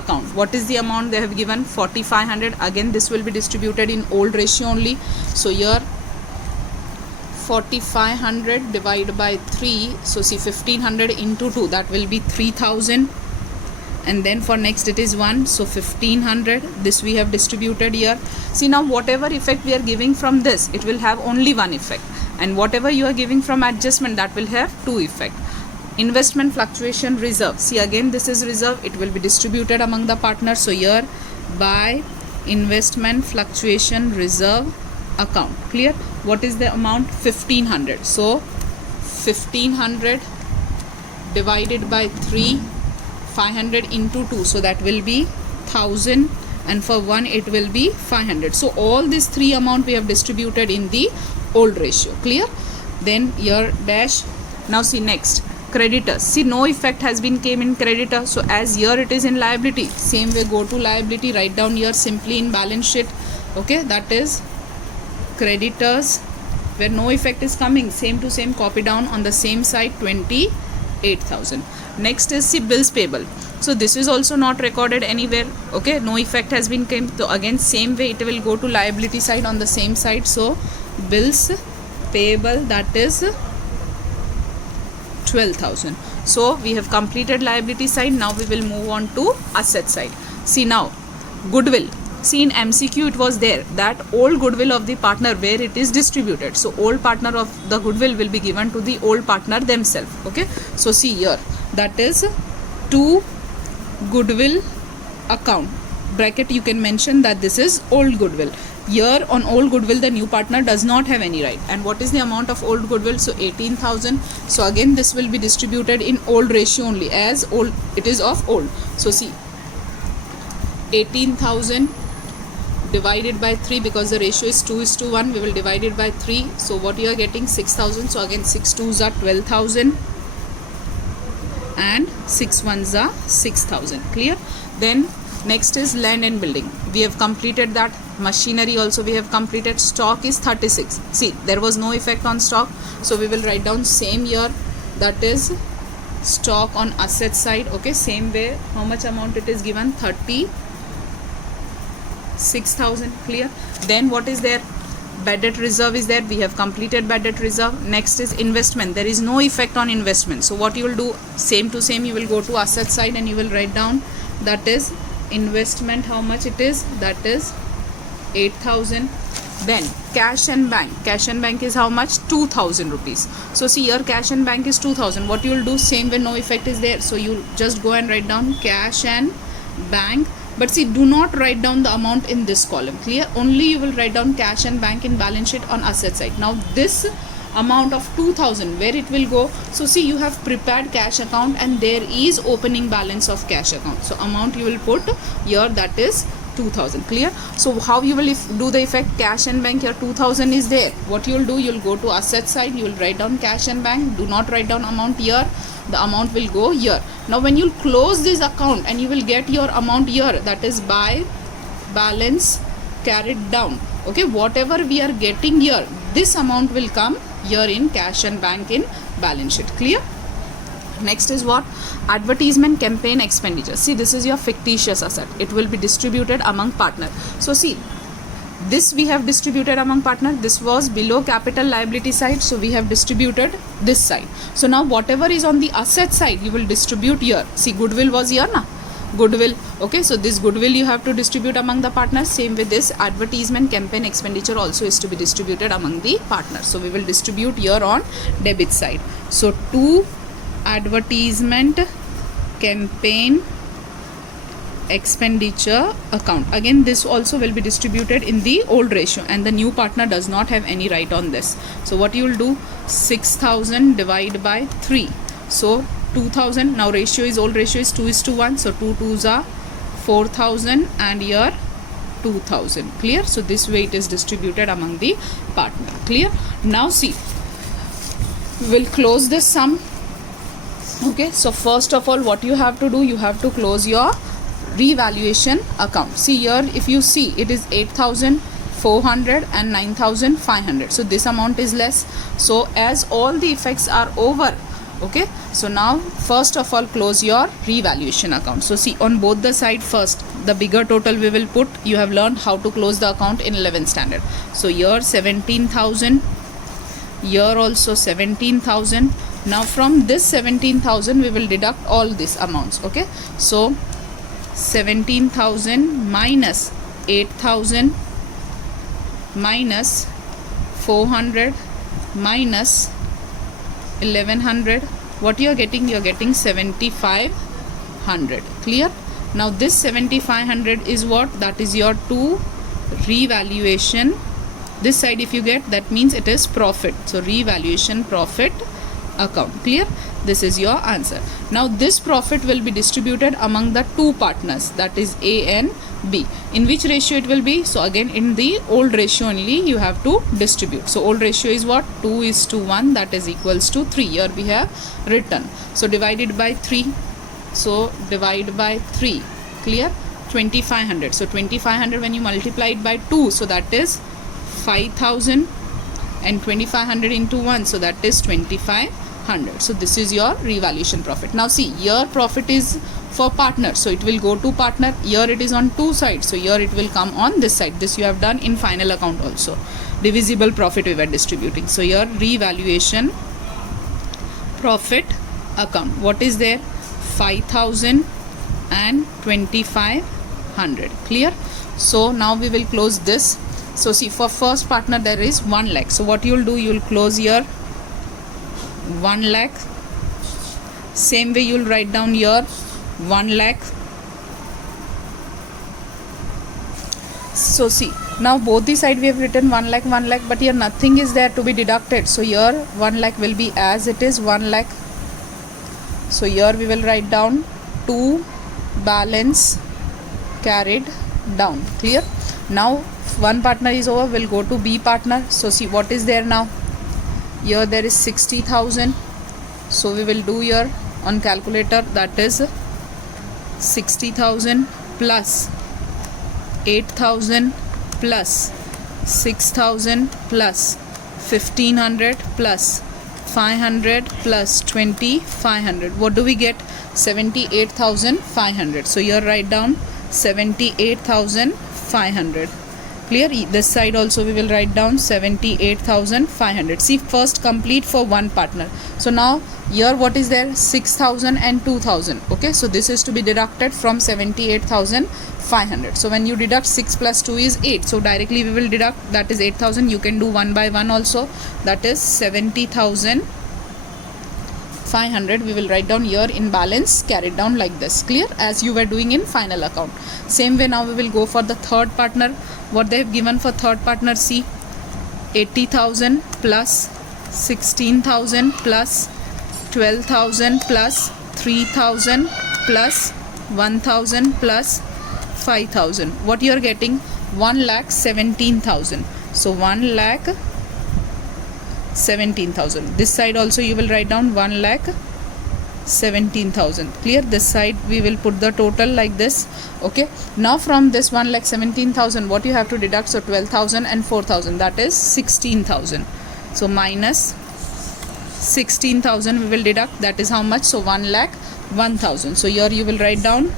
account, what is the amount they have given? 4,500. Again this will be distributed in old ratio only. So here 4,500 divided by 3. So see, 1,500 into 2, that will be 3,000. And then for next it is 1, so 1,500. This we have distributed here. See, now whatever effect we are giving from this, it will have only one effect, and whatever you are giving from adjustment, that will have two effect. Investment fluctuation reserve. See, again this is reserve, it will be distributed among the partners. So here, by investment fluctuation reserve account. Clear? What is the amount? 1,500. So 1,500 divided by 3, 500 into 2, so that will be 1,000, and for 1 it will be 500. So all these three amount we have distributed in the old ratio. Clear? Then here dash. Now see next, creditors. See, no effect has been came in creditor. So as here it is in liability, same way go to liability, write down here simply in balance sheet. Okay, that is creditors, where no effect is coming, same to same copy down on the same side, 28,000. Next is see, bills payable. So this is also not recorded anywhere. Okay, no effect has been came. So again same way it will go to liability side on the same side. So bills payable, that is 12,000. So we have completed liability side. Now we will move on to asset side. See now, goodwill. See, in MCQ it was there that old goodwill of the partner where it is distributed. So old partner of the goodwill will be given to the old partner themselves. Okay, so see here, that is to goodwill account, bracket you can mention that this is old goodwill. Here on old goodwill the new partner does not have any right. And what is the amount of old goodwill? So 18,000. So again this will be distributed in old ratio only, as old it is of old. So see, 18,000 divided by 3, because the ratio is 2:1, we will divide it by 3. So what you are getting? 6,000. So again 6 2s are 12,000 and 6 1s are 6,000. Clear? Then next is land and building. We have completed that. Machinery also we have completed. Stock is 36. See, there was no effect on stock, so we will write down same year, that is stock on asset side. Okay, same way. How much amount it is given? 36,000. Clear? Then what is there? Bad debt reserve is there. We have completed bad debt reserve. Next is investment. There is no effect on investment. So what you will do? Same to same. You will go to asset side and you will write down, that is investment. How much it is? That is 8,000. Then cash and bank. Cash and bank is how much? 2,000 rupees. So see here, cash and bank is 2,000. What you will do? Same way, no effect is there. So you just go and write down cash and bank. But see, do not write down the amount in this column. Clear? Only you will write down cash and bank in balance sheet on asset side. Now this amount of 2,000, where it will go? So see, you have prepared cash account and there is opening balance of cash account. So amount you will put here, that is 2,000. Clear? So how you will do the effect? Cash and bank, here 2,000 is there. What you will do? You will go to asset side, you will write down cash and bank. Do not write down amount here. The amount will go here. Now when you close this account and you will get your amount here, that is by balance carried down. Okay, whatever we are getting here, this amount will come here in cash and bank in balance sheet. Clear? Next is what? Advertisement campaign expenditure. See, this is your fictitious asset. It will be distributed among partner. So see, this we have distributed among partner. This was below capital liability side, so we have distributed this side. So now whatever is on the asset side, you will distribute here. See, goodwill was here na, goodwill. Okay, so this goodwill you have to distribute among the partners. Same with this advertisement campaign expenditure also is to be distributed among the partners. So we will distribute here on debit side. So to advertisement campaign expenditure account. Again, this also will be distributed in the old ratio and the new partner does not have any right on this. So what you will do? 6,000 divided by 3. So 2,000. Now ratio is, old ratio is 2:1. So 2 2s are 4,000 and here 2,000. Clear? So this way it is distributed among the partner. Clear? Now see, we will close this sum. Okay, so first of all what you have to do? You have to close your revaluation account. See here, if you see, it is 8,400 and 9,500. So this amount is less. So as all the effects are over, okay, so now first of all close your revaluation account. So see, on both the side, first the bigger total we will put. You have learned how to close the account in 11th standard. So here 17,000, here also 17,000. Now from this 17,000 we will deduct all these amounts. Okay, so 17,000 minus 8,000 minus 400 minus 1,100. What you are getting? You are getting 7,500. Clear? Now this 7,500 is what? That is your to revaluation. This side if you get, that means it is profit. So revaluation profit account. Clear? This is your answer. Now this profit will be distributed among the two partners, that is A and B. In which ratio it will be? So again in the old ratio only you have to distribute. So old ratio is what? 2:1, that is equals to 3. Here we have written. So divided by 3. So divide by 3. Clear? 2,500. So 2,500 when you multiply it by 2, so that is 5,000, and 2,500 into 1, so that is 2,500. So this is your revaluation profit. Now see, your profit is for partner, so it will go to partner. Here it is on two sides, so here it will come on this side. This you have done in final account also. Divisible profit we were distributing. So here revaluation profit account. What is there? 5,000 and 2,500. Clear? So now we will close this. So see, for first partner there is 1 lakh. So what you will do? You will close here 1 lakh. Same way you will write down here 1 lakh. So see, Now both the side we have written 1 lakh, 1 lakh, but here nothing is there to be deducted. So here 1 lakh will be as it is 1 lakh. So here we will write down to balance carried down. Clear? Now one partner is over, we'll go to B partner. So see what is there now. Here there is 60,000. So we will do here on calculator, that is 60,000 plus 8,000 plus 6,000 plus 1,500 plus 500 plus 2,500. What do we get? 78,500. So here write down 78,500. Clear? This side also we will write down 78,500. See, first complete for one partner. So now here what is there? 6,000 and 2,000. Okay, so this is to be deducted from 78,500. So when you deduct 6 plus 2 is 8. So directly we will deduct, that is 8,000. You can do 1 by 1 also. That is 70,500. We will write down here in balance carried down like this. Clear? As you were doing in final account. Same way now we will go for the third partner. What they have given for third partner, see, 80,000 plus 16,000 plus 12,000 plus 3,000 plus 1,000 plus 5,000. What you are getting? 1,17,000. So 1,17,000. This side also you will write down 1,17,000. Clear? This side we will put the total like this. Okay, now from this 1,17,000 what you have to deduct? So 12,000 and 4,000, that is 16,000. So minus 16,000 we will deduct, that is how much? So 1,01,000. So here you will write down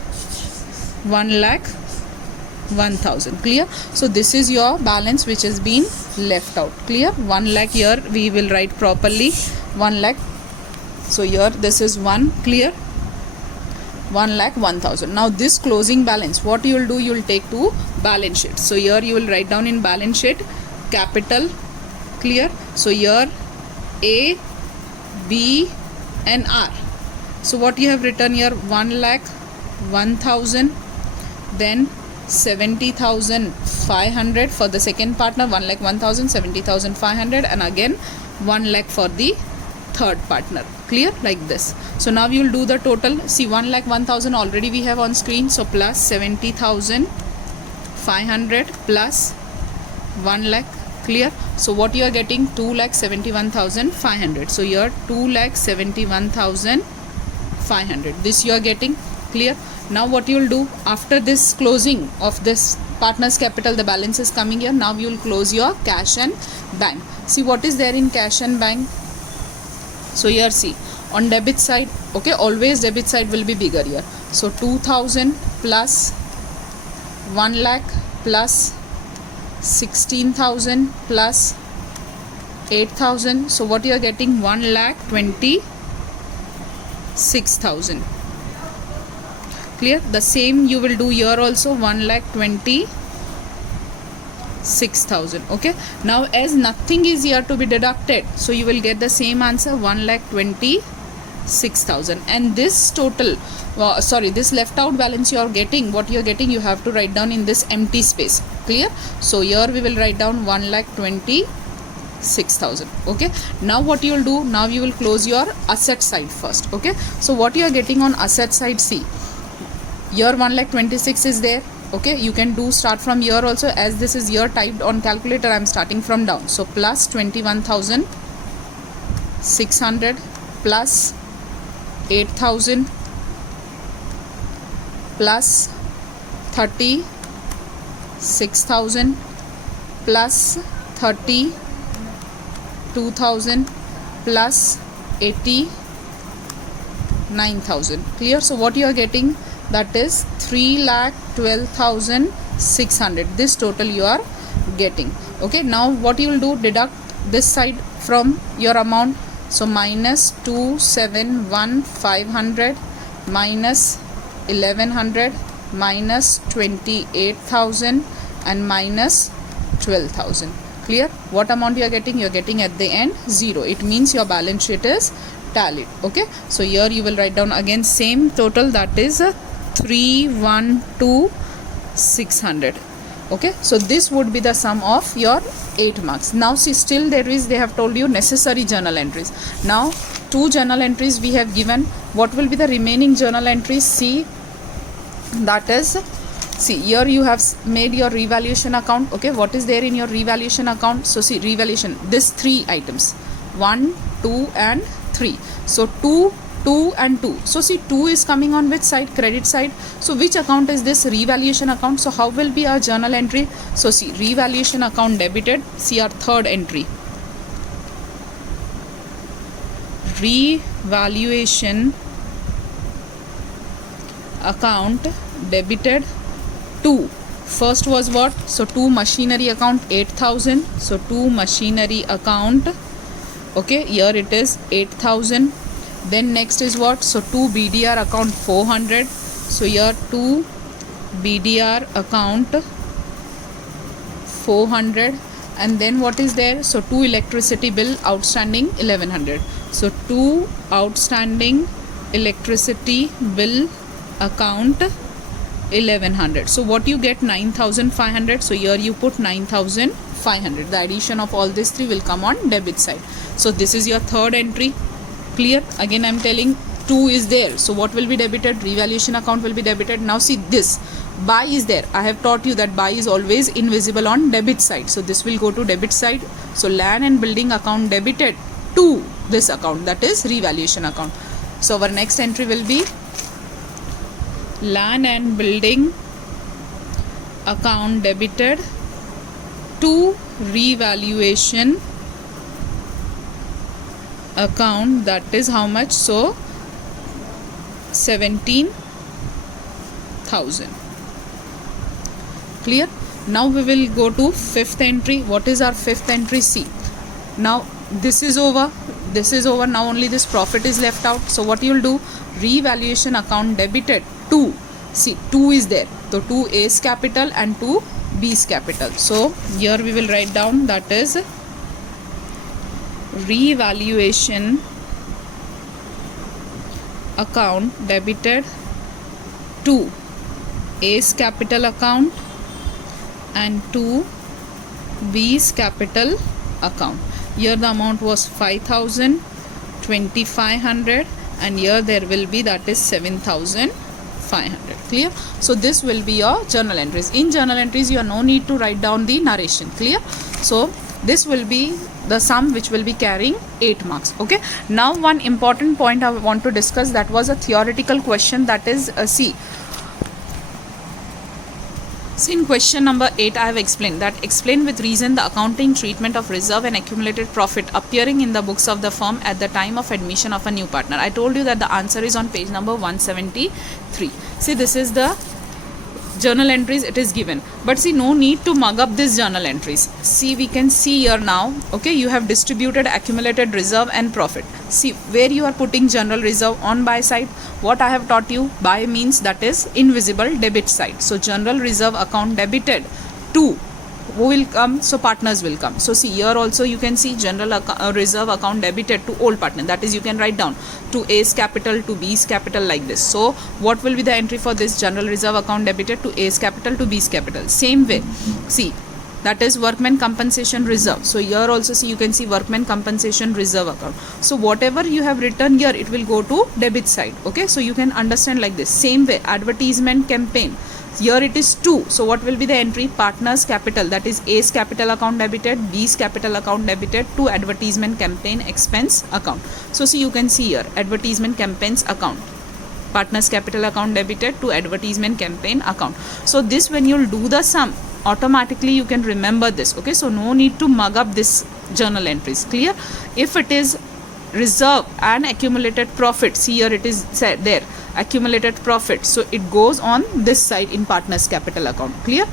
1,01,000. Clear? So this is your balance which has been left out. Clear? 1 lakh here we will write properly 1 lakh. So here this is 1. Clear? 1,01,000. Now this closing balance, what you will do? You will take to balance sheet. So here you will write down in balance sheet capital. Clear? So here A, B and R. So what you have written here? 1,01,000, then 70,500 for the second partner, 1,01,000, 70,500, and again 1 lakh for the third partner. Clear? Like this. So now you will do the total. See, 1,01,000 already we have on screen. So plus 70,500 plus 1 lakh. Clear? So what you are getting? 2,71,500. So here 2,71,500. This you are getting. Clear? Now what you will do after this closing of this partner's capital, the balance is coming here. Now you will close your cash and bank. See what is there in cash and bank. So here see, on debit side, okay, always debit side will be bigger here. So 2,000 plus 1 lakh plus 16,000 plus 8,000. So what you are getting? 1,26,000. Clear? The same you will do here also, 1,26,000. Okay, now as nothing is here to be deducted, so you will get the same answer, 1,26,000. And this total this left out balance you are getting, what you are getting, you have to write down in this empty space. Clear? So here we will write down 1,26,000. Okay, now what you will do? Now you will close your asset side first. Okay, so what you are getting on asset side, see, here 1,26,000 is there. Okay, you can do start from here also, as this is here typed on calculator. I am starting from down. So plus 21,600 plus 8,000 plus 36,000 plus 32,000 plus 89,000. Clear? So what you are getting? That is 3,12,600. This total you are getting. Okay, now what you will do? Deduct this side from your amount. So minus 271,500 minus 1,100 minus 28,000 and minus 12,000. Clear? What amount you are getting? You are getting at the end 0. It means your balance sheet is tallied. Okay, so here you will write down again same total, that is 312,600. Okay, so this would be the sum of your 8 marks. Now see, still they have told you necessary journal entries. Now 2 journal entries we have given. What will be the remaining journal entries? See, that is, see here you have made your revaluation account. Okay, what is there in your revaluation account? So see, revaluation, this 3 items, 1, 2 and 3. So 2 and 2. So see, 2 is coming on which side? Credit side. So which account is this? Revaluation account. So how will be our journal entry? So see, revaluation account debited. See our third entry, revaluation account debited 2. First was what? So 2 machinery account 8,000. So 2 machinery account. Okay, here it is 8,000. Then next is what? So 2 BDR account 400. So here 2 BDR account 400. And then what is there? So 2 electricity bill outstanding 1100. So 2 outstanding electricity bill account 1100. So what you get? 9,500. So here you put 9,500. The addition of all these 3 will come on debit side. So this is your third entry. Clear? Again I am telling, 2 is there. So what will be debited? Revaluation account will be debited. Now see, this buy is there. I have taught you that buy is always invisible on debit side. So this will go to debit side. So land and building account debited to this account, that is revaluation account. So our next entry will be land and building account debited to revaluation account, that is how much? So 17,000. Clear? Now we will go to 5th entry. What is our 5th entry? See, now this is over. Now only this profit is left out. So what you will do? Revaluation account debited 2. See, 2 is there. So 2 A's capital and 2 B's capital. So here we will write down, that is revaluation account debited to A's capital account and to B's capital account. Here the amount was 5,000, 2,500, and here there will be, that is 7,500. Clear? So this will be your journal entries. In journal entries you have no need to write down the narration. Clear? So this will be the sum which will be carrying 8 marks. Okay, now one important point I want to discuss, that was a theoretical question, that is see, in question number 8 I have explained that explain with reason the accounting treatment of reserve and accumulated profit appearing in the books of the firm at the time of admission of a new partner. I told you that the answer is on page number 173. See, this is the journal entries it is given, but see, no need to mug up these journal entries. See, we can see here now, okay, you have distributed accumulated reserve and profit. See where you are putting general reserve on buy side. What I have taught you, buy means that is invisible debit side. So general reserve account debited to who will come? So partners will come. So see, here also you can see general reserve account debited to old partner, that is you can write down to A's capital, to B's capital, like this. So what will be the entry for this? General reserve account debited to A's capital to B's capital. Same way, see, that is workman compensation reserve. So here also see, you can see workman compensation reserve account. So whatever you have written here, it will go to debit side. Okay, so you can understand like this. Same way, advertisement campaign, here it is 2. So what will be the entry? Partners capital, that is A's capital account debited, B's capital account debited to advertisement campaign expense account. So see, you can see here advertisement campaigns account, partners capital account debited to advertisement campaign account. So this, when you'll do the sum, automatically you can remember this. Okay, so no need to mug up this journal entries. Clear? If it is reserve and accumulated profit, see here it is said there, accumulated profit, so it goes on this side in partners capital account. Clear?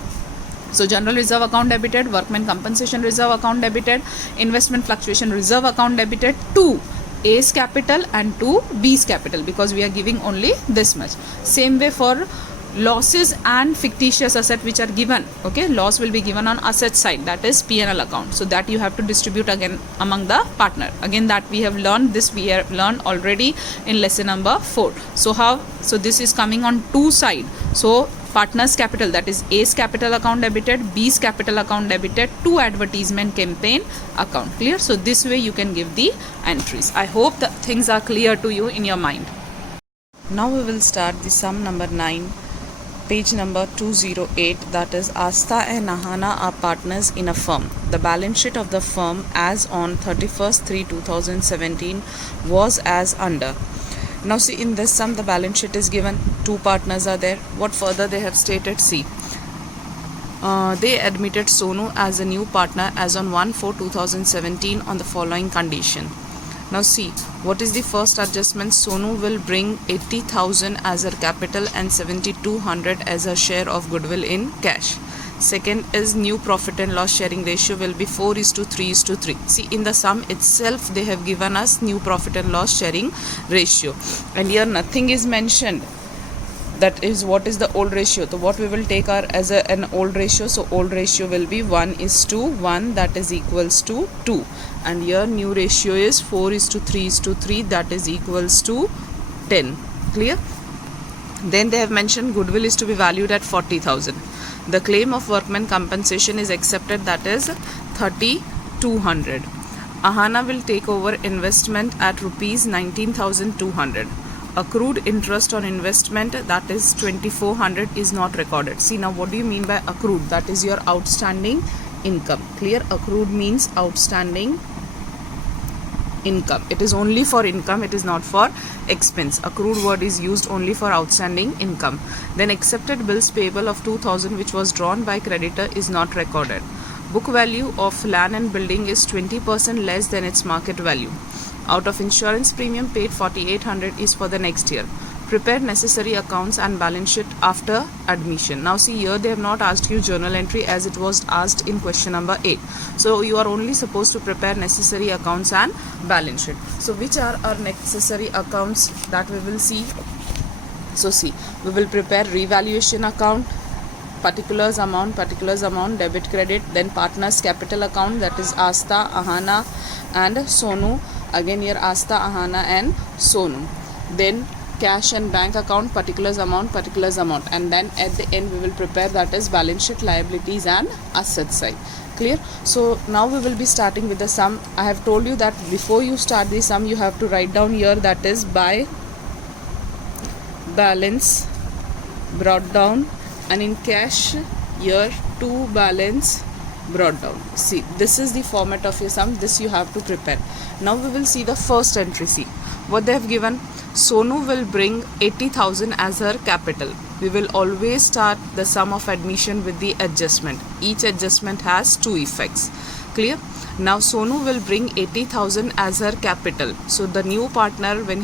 So general reserve account debited, workman compensation reserve account debited, investment fluctuation reserve account debited to A's capital and to B's capital, because we are giving only this much. Same way for losses and fictitious asset which are given. Okay, loss will be given on asset side, that is P&L account. So that you have to distribute again among the partner. Again, that we have learned, this we have learned already in lesson number 4. So how? So this is coming on 2 side. So partner's capital, that is A's capital account debited, B's capital account debited to advertisement campaign account. Clear? So this way you can give the entries. I hope the things are clear to you in your mind. Now we will start the sum number 9, page number 208, that is Asta and Ahana are partners in a firm. The balance sheet of the firm as on 31st/3/2017 was as under. Now see, in this sum the balance sheet is given, two partners are there. What further they have stated? See, they admitted Sonu as a new partner as on 1/4/2017 on the following condition. Now see, what is the first adjustment? Sonu will bring 80,000 as her capital and 7,200 as her share of goodwill in cash. Second is new profit and loss sharing ratio will be 4:3:3. See, in the sum itself they have given us new profit and loss sharing ratio, and here nothing is mentioned. That is, what is the old ratio? So what we will take as an old ratio. So old ratio will be 1:1, that is equals to 2, and here new ratio is 4:3:3, that is equals to 10. Clear? Then they have mentioned goodwill is to be valued at 40,000. The claim of workman compensation is accepted, that is 3,200. Ahana will take over investment at rupees 19,200. Accrued interest on investment, that is 2,400, is not recorded. See, now what do you mean by accrued? That is your outstanding income. Clear? Accrued means outstanding income. It is only for income, it is not for expense. Accrued word is used only for outstanding income. Then accepted bills payable of 2,000 which was drawn by creditor is not recorded. Book value of land and building is 20% less than its market value. Out of insurance premium paid, 4,800 is for the next year. Prepare necessary accounts and balance sheet after admission. Now see, here they have not asked you journal entry as it was asked in question number 8. So you are only supposed to prepare necessary accounts and balance sheet. So which are our necessary accounts that we will see? So see, we will prepare revaluation account, particulars amount, debit credit, then partners capital account, that is Asta, Ahana and Sonu. Again here Asta, Ahana and Sonu. Then cash and bank account, particulars amount, and then at the end we will prepare, that is balance sheet, liabilities and asset side. Clear? So now we will be starting with the sum. I have told you that before you start the sum you have to write down here, that is by balance brought down, and in cash here to balance brought down. See, this is the format of your sum. This you have to prepare. Now we will see the first entry. See what they have given. Sonu will bring 80,000 as her capital. We will always start the sum of admission with the adjustment. Each adjustment has two effects. Clear? Now Sonu will bring 80,000 as her capital. So the new partner, when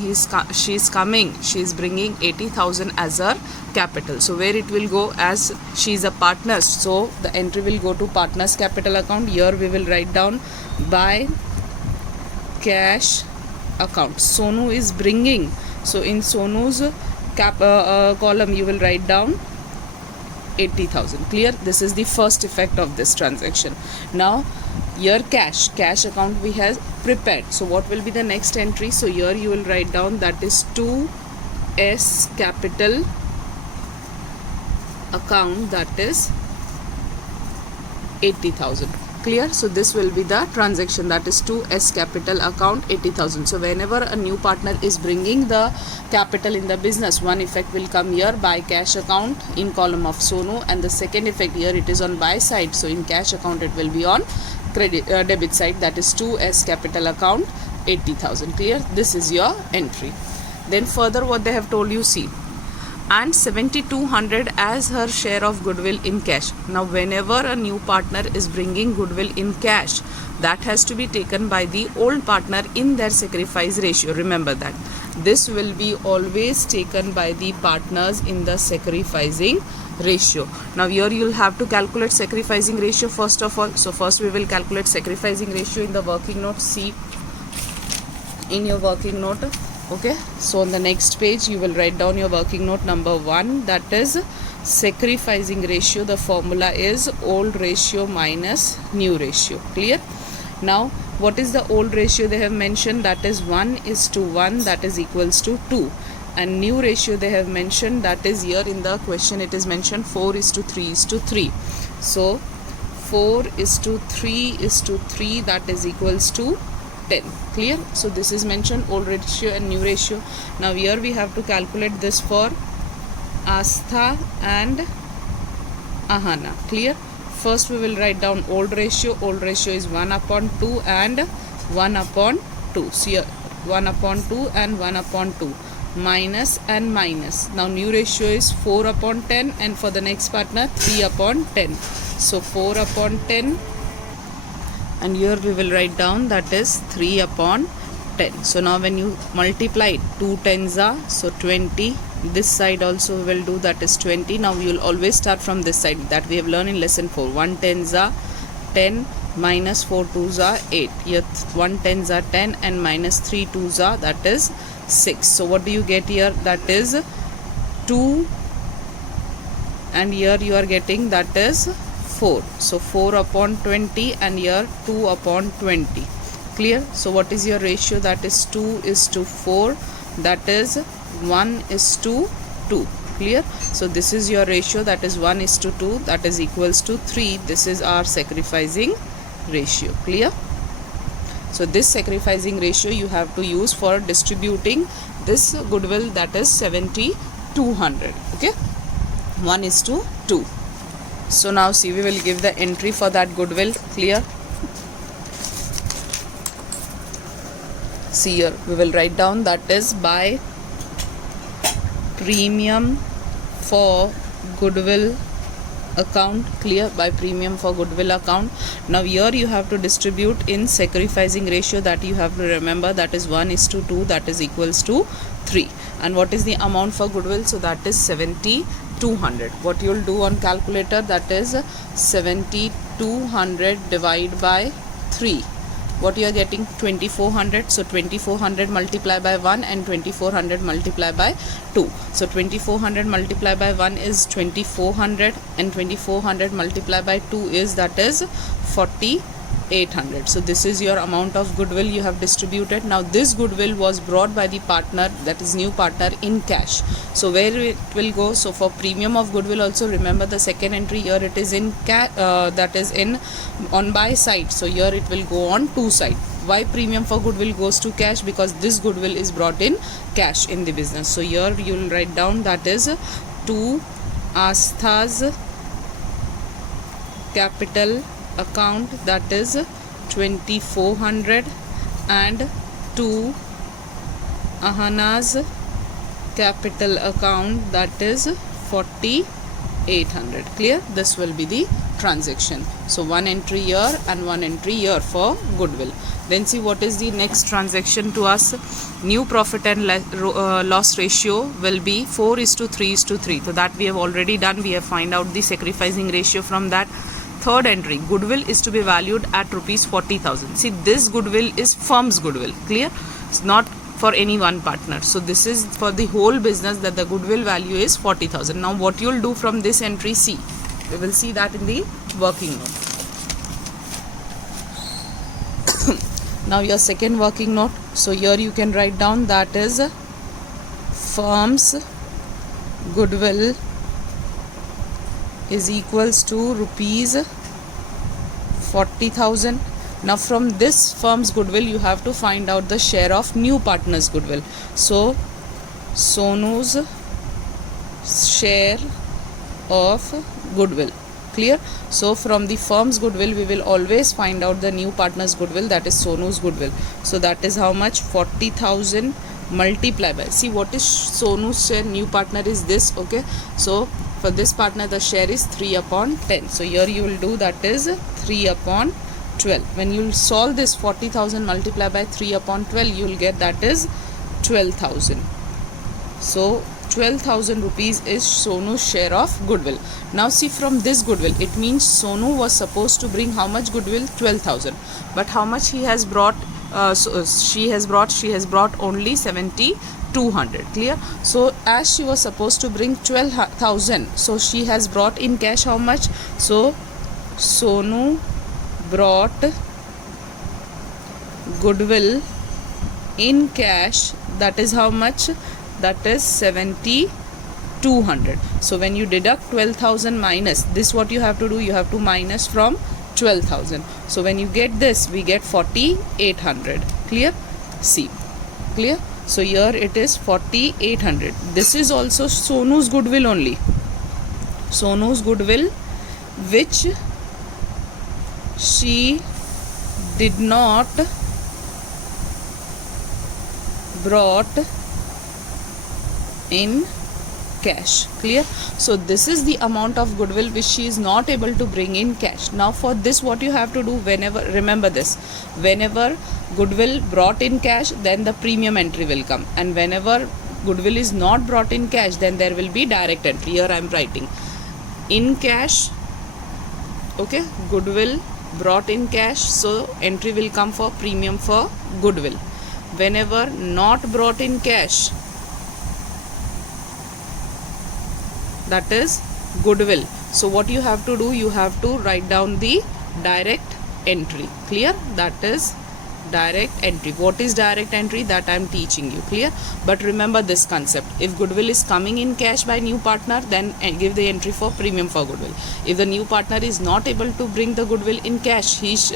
she is coming, she is bringing 80,000 as her capital. So where it will go, as she is a partner, so the entry will go to partner's capital account. Here we will write down by cash account. Sonu is bringing, so in Sonu's column you will write down 80,000. Clear? This is the first effect of this transaction. Now here cash account we have prepared. So what will be the next entry? So here you will write down, that is 2S capital account, that is 80,000. Clear? So this will be the transaction, that is 2S capital account 80,000. So whenever a new partner is bringing the capital in the business, one effect will come here by cash account in column of Sonu, and the second effect here it is on buy side. So in cash account it will be on debit side, that is 2S capital account 80,000. Clear? This is your entry. Then further what they have told you, see, and 7,200 as her share of goodwill in cash. Now whenever a new partner is bringing goodwill in cash, that has to be taken by the old partner in their sacrifice ratio. Remember that this will be always taken by the partners in the sacrificing ratio. Now here you will have to calculate sacrificing ratio first of all. So first we will calculate sacrificing ratio in the working note. See in your working note. Okay, so on the next page you will write down your working note number 1, that is sacrificing ratio. The formula is old ratio minus new ratio. Clear? Now what is the old ratio they have mentioned? That is 1:1, that is equals to 2. and new ratio they have mentioned, that is here in the question it is mentioned 4:3:3. So 4:3:3, that is equals to 10. Clear? So this is mentioned old ratio and new ratio. Now here we have to calculate this for Astha and Ahana. Clear? First we will write down old ratio. Old ratio is 1/2 and 1/2. So here 1/2 and 1/2, minus and minus. Now new ratio is 4/10, and for the next partner 3/10. So 4/10, and here we will write down that is 3/10. So now when you multiply it, 2 tens are, so 20. This side also we will do, that is 20. Now we will always start from this side, that we have learned in lesson 4. 1 tens are 10, minus 4 twos are 8. Here 1 tens are 10 and minus 3 twos are, that is 6. So what do you get here? That is 2, and here you are getting that is 4. So 4/20, and here 2/20. Clear? So what is your ratio? That is 2:4. That is 1:2. Clear? So this is your ratio, that is 1:2, that is equals to 3. This is our sacrificing ratio. Clear? So this sacrificing ratio you have to use for distributing this goodwill, that is 7,200. Okay, 1:2. So now see, we will give the entry for that goodwill. Clear? See here, we will write down that is by premium for goodwill account. Clear? By premium for goodwill account. Now here you have to distribute in sacrificing ratio, that you have to remember, that is 1:2, that is equals to 3. And what is the amount for goodwill? So that is 7,200. What you will do on calculator, that is 7,200 divided by 3. What you are getting? 2,400. So 2,400 multiplied by 1 and 2,400 multiplied by 2. So 2,400 multiplied by 1 is 2,400, and 2,400 multiplied by 2 is, that is 4,800. So this is your amount of goodwill you have distributed. Now this goodwill was brought by the partner, that is new partner, in cash. So where it will go? So for premium of goodwill also, remember the second entry here, it is in that is in on buy side. So here it will go on to side. Why premium for goodwill goes to cash? Because this goodwill is brought in cash in the business. So here you will write down that is to Astha's capital account, that is 2,400, and to Ahana's capital account, that is 4,800. Clear? This will be the transaction. So one entry here and one entry here for goodwill. Then see what is the next transaction to us. New profit and loss ratio will be 4:3:3. So that we have already done. We have find out the sacrificing ratio from that. Third entry, goodwill is to be valued at rupees 40,000. See, this goodwill is firm's goodwill. Clear? It's not for any one partner. So this is for the whole business, that the goodwill value is 40,000. Now what you will do from this entry, see, we will see that in the working note. Now your second working note. So here you can write down that is firm's goodwill is equals to rupees 40,000. Now from this firm's goodwill you have to find out the share of new partner's goodwill. So Sonu's share of goodwill. Clear? So from the firm's goodwill we will always find out the new partner's goodwill, that is Sonu's goodwill. So that is how much? 40,000 multiplied by, see what is Sonu's share, new partner is this. Okay, so for this partner the share is 3/10. So here you will do that is 3/12. When you will solve this 40,000 multiplied by 3/12, you will get that is 12,000. So 12,000 rupees is Sonu's share of goodwill. Now see, from this goodwill, it means Sonu was supposed to bring how much goodwill? 12,000. But how much he has brought? She has brought only 7,200. Clear? So as she was supposed to bring 12,000, so she has brought in cash how much? So Sonu brought goodwill in cash, that is how much? that is 7,200. So when you deduct 12,000 minus this, what you have to do, you have to minus from 12,000. So when you get this, we get 4,800. Clear? See, clear? So here it is 4,800. This is also Sonu's goodwill only. Sonu's goodwill, which she did not brought in cash. Clear? So this is the amount of goodwill which she is not able to bring in cash. Now for this, what you have to do, whenever, remember this, whenever goodwill brought in cash, then the premium entry will come, and whenever goodwill is not brought in cash, then there will be direct entry. Here I am writing in cash. Okay, goodwill brought in cash, so entry will come for premium for goodwill. Whenever not brought in cash, that is goodwill. So what you have to do, you have to write down the direct entry. Clear? That is direct entry. What is direct entry? That I am teaching you. Clear? But remember this concept. If goodwill is coming in cash by new partner, then give the entry for premium for goodwill. If the new partner is not able to bring the goodwill in cash, his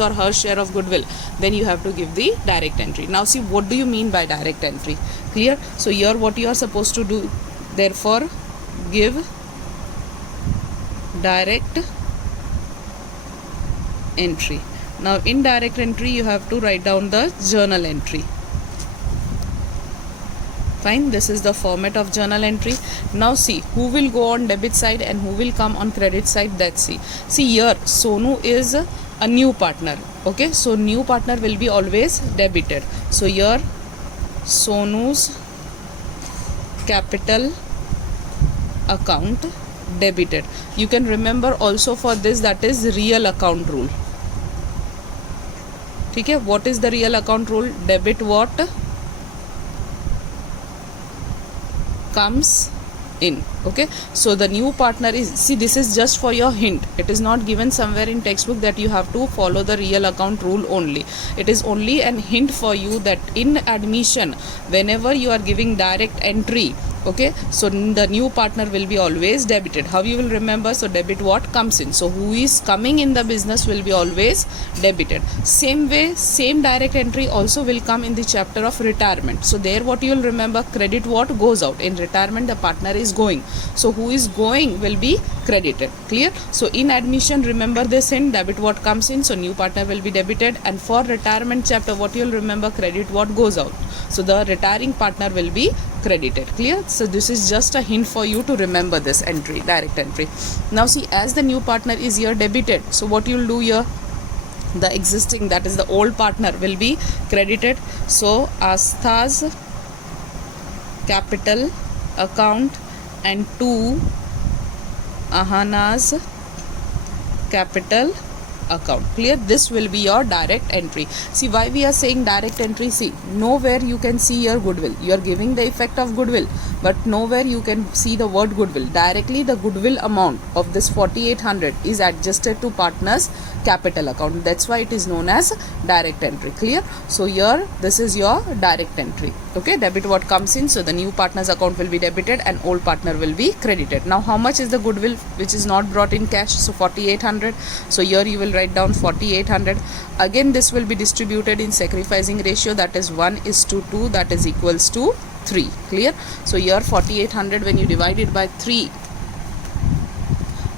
or her share of goodwill, then you have to give the direct entry. Now see, what do you mean by direct entry? Clear? So here what you are supposed to do, therefore give direct entry. Now in direct entry, you have to write down the journal entry. Fine, this is the format of journal entry. Now see, who will go on debit side and who will come on credit side, that's see. See here, Sonu is a new partner. Okay, so new partner will be always debited. So here Sonu's capital account debited. You can remember also for this, that is real account rule. ठीक है, what is the real account rule? Debit what comes in. Okay, so the new partner is, see, this is just for your hint. It is not given somewhere in textbook that you have to follow the real account rule only. It is only an hint for you that in admission, whenever you are giving direct entry, okay, so the new partner will be always debited. How you will remember? So debit what comes in. So who is coming in the business will be always debited. Same way, same direct entry also will come in the chapter of retirement. So there what you will remember, credit what goes out. In retirement the partner is going, so who is going will be credited. Clear? So in admission, remember this hint, debit what comes in, so new partner will be debited. And for retirement chapter, what you will remember, credit what goes out, so the retiring partner will be credited. Clear? So this is just a hint for you to remember this entry, direct entry. Now see, as the new partner is here debited, so what you will do here, the existing, that is the old partner, will be credited. So Astha's capital account and to Ahana's capital account. Clear? This will be your direct entry. See why we are saying direct entry. See, nowhere you can see your goodwill. You are giving the effect of goodwill, but nowhere you can see the word goodwill. Directly the goodwill amount of this 4,800 is adjusted to partner's capital account. That's why it is known as direct entry. Clear? So here this is your direct entry. Okay, debit what comes in, so the new partner's account will be debited and old partner will be credited. Now how much is the goodwill which is not brought in cash? So 4,800. So here you will write down 4,800. Again this will be distributed in sacrificing ratio, that is 1:2, that is equals to 3. Clear? So here 4,800, when you divide it by 3,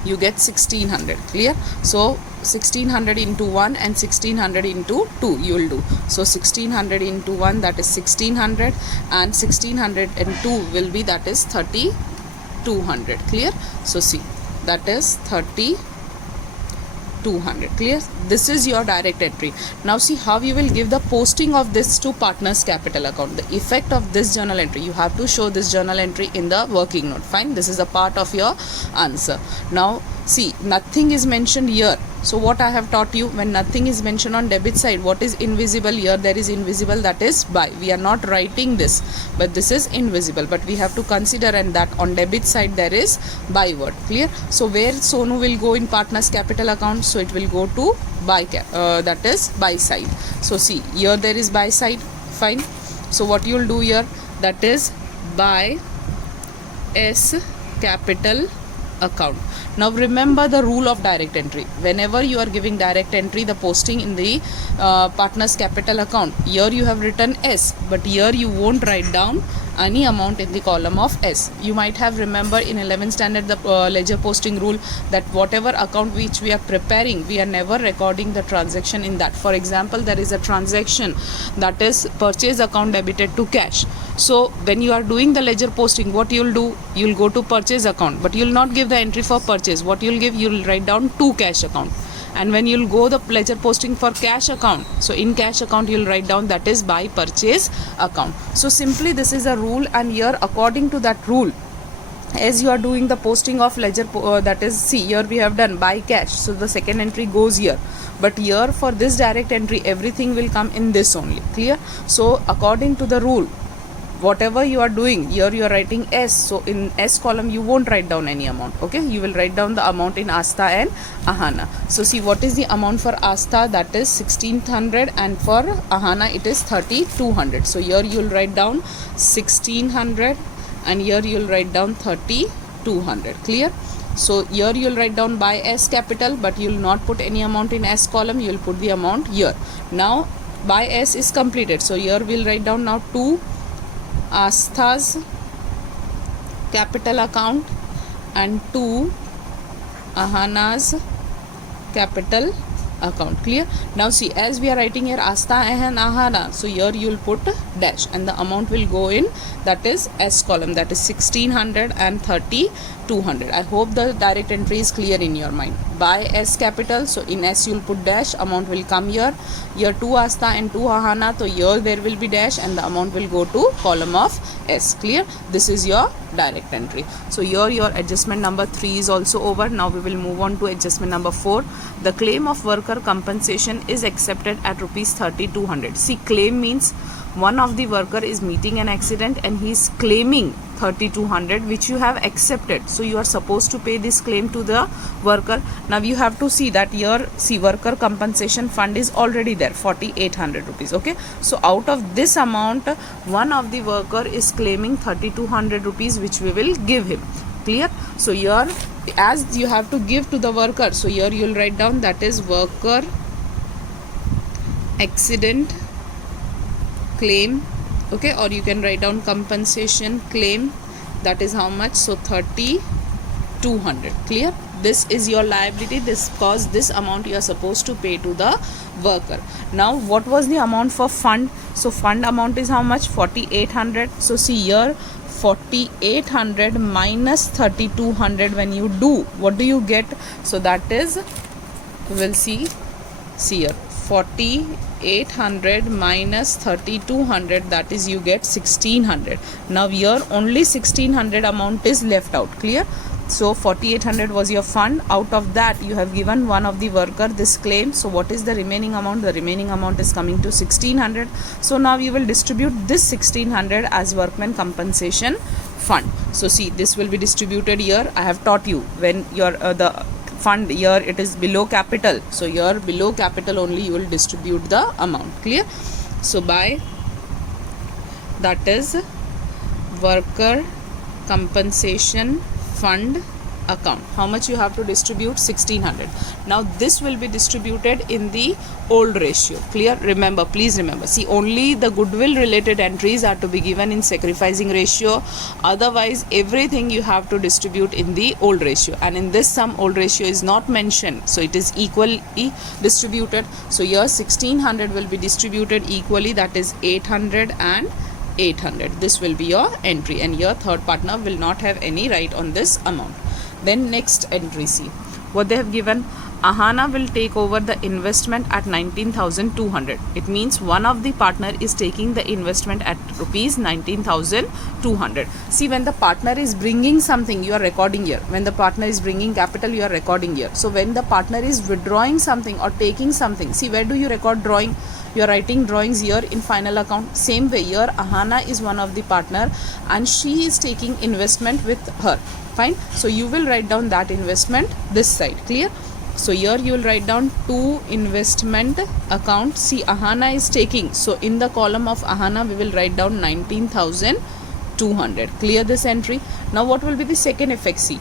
you get 1,600. Clear? So 1,600 into 1 and 1,600 into 2 you will do. So 1,600 into 1, that is 1,600, and 1,602 will be, that is 3,200. Clear? So see, that is 3,200. Clear? This is your direct entry. Now see how you will give the posting of this to partner's capital account. The effect of this journal entry, you have to show this journal entry in the working note. Fine, this is a part of your answer. Now see, nothing is mentioned here. So what I have taught you, when nothing is mentioned on debit side, what is invisible here? There is invisible, that is by. We are not writing this, but this is invisible, but we have to consider, and that on debit side there is by word. Clear? So where Sonu will go in partner's capital account? So it will go to by, that is buy side. So see, here there is buy side. Fine. So what you will do here, that is by S capital account. Now remember the rule of direct entry. Whenever you are giving direct entry, the posting in the partner's capital account, here you have written S, but here you won't write down any amount in the column of S. You might have remember in 11th standard the ledger posting rule that whatever account which we are preparing, we are never recording the transaction in that. For example, there is a transaction that is purchase account debited to cash. So when you are doing the ledger posting, what you will do, you will go to purchase account, but you will not give the entry for purchase. What you will give, you will write down to cash account. And when you will go the ledger posting for cash account, so in cash account you will write down that is by purchase account. So simply this is a rule, and here according to that rule, as you are doing the posting of ledger that is, see here we have done by cash, so the second entry goes here, but here for this direct entry everything will come in this only. Clear? So according to the rule, whatever you are doing, here you are writing S, so in S column you won't write down any amount. Okay, you will write down the amount in Asta and Ahana. So see, what is the amount for Asta? That is 1600, and for Ahana it is 3200. So here you will write down 1600, and here you will write down 3200. Clear? So here you will write down by S capital, but you will not put any amount in S column, you will put the amount here. Now by S is completed, so here we will write down now 2 Asta's capital account and 2 Ahana's capital account. Clear? Now see, as we are writing here Asta and Ahana, so here you will put dash, and the amount will go in that is S column, that is 1600 and 3200. I hope the direct entry is clear in your mind. By S capital, so in S you will put dash, amount will come here. Here 2 Asta and 2 Ahana, so here there will be dash, and the amount will go to column of S. Clear? This is your direct entry. So here your adjustment number 3 is also over. Now we will move on to adjustment number 4. The claim of worker compensation is accepted at rupees 3200. See, claim means one of the worker is meeting an accident and he is claiming 3200, which you have accepted. So you are supposed to pay this claim to the worker. Now you have to see that here, see, worker compensation fund is already there, 4800 rupees. Okay, so out of this amount, one of the worker is claiming 3200 rupees, which we will give him. Clear? So here, as you have to give to the worker, so here you will write down that is worker accident claim. Okay, or you can write down compensation claim, that is how much, so 3200. Clear? This is your liability, this cause this amount you are supposed to pay to the worker. Now what was the amount for fund? So fund amount is how much? 4800. So see here, 4800 minus 3200, when you do, what do you get? So that is, we'll see here, 4800 minus 3200, that is you get 1600. Now here only 1600 amount is left out. Clear? So 4800 was your fund. Out of that you have given one of the worker this claim. So what is the remaining amount? The remaining amount is coming to 1600. So now you will distribute this 1600 as workman compensation fund. So see, this will be distributed here. I have taught you when your the fund here, it is below capital, so here below capital only you will distribute the amount. Clear? So by, that is worker compensation fund account, how much you have to distribute? 1600. Now this will be distributed in the old ratio. Clear? Remember, please remember, see, only the goodwill related entries are to be given in sacrificing ratio, otherwise everything you have to distribute in the old ratio, and in this sum old ratio is not mentioned, so it is equally distributed. So here 1600 will be distributed equally, that is 800 and 800. This will be your entry, and your third partner will not have any right on this amount. Then next entry, see what they have given. Ahana will take over the investment at 19,200. It means one of the partner is taking the investment at rupees 19,200. See, when the partner is bringing something, you are recording here. When the partner is bringing capital, you are recording here. So when the partner is withdrawing something or taking something, see, where do you record drawing? You are writing drawings here in final account. Same way here, Ahana is one of the partner and she is taking investment with her. Fine. So you will write down that investment this side. Clear? So here you will write down to investment account. See, Ahana is taking. So in the column of Ahana, we will write down 19,200. 200. Clear this entry. Now what will be the second effect? See,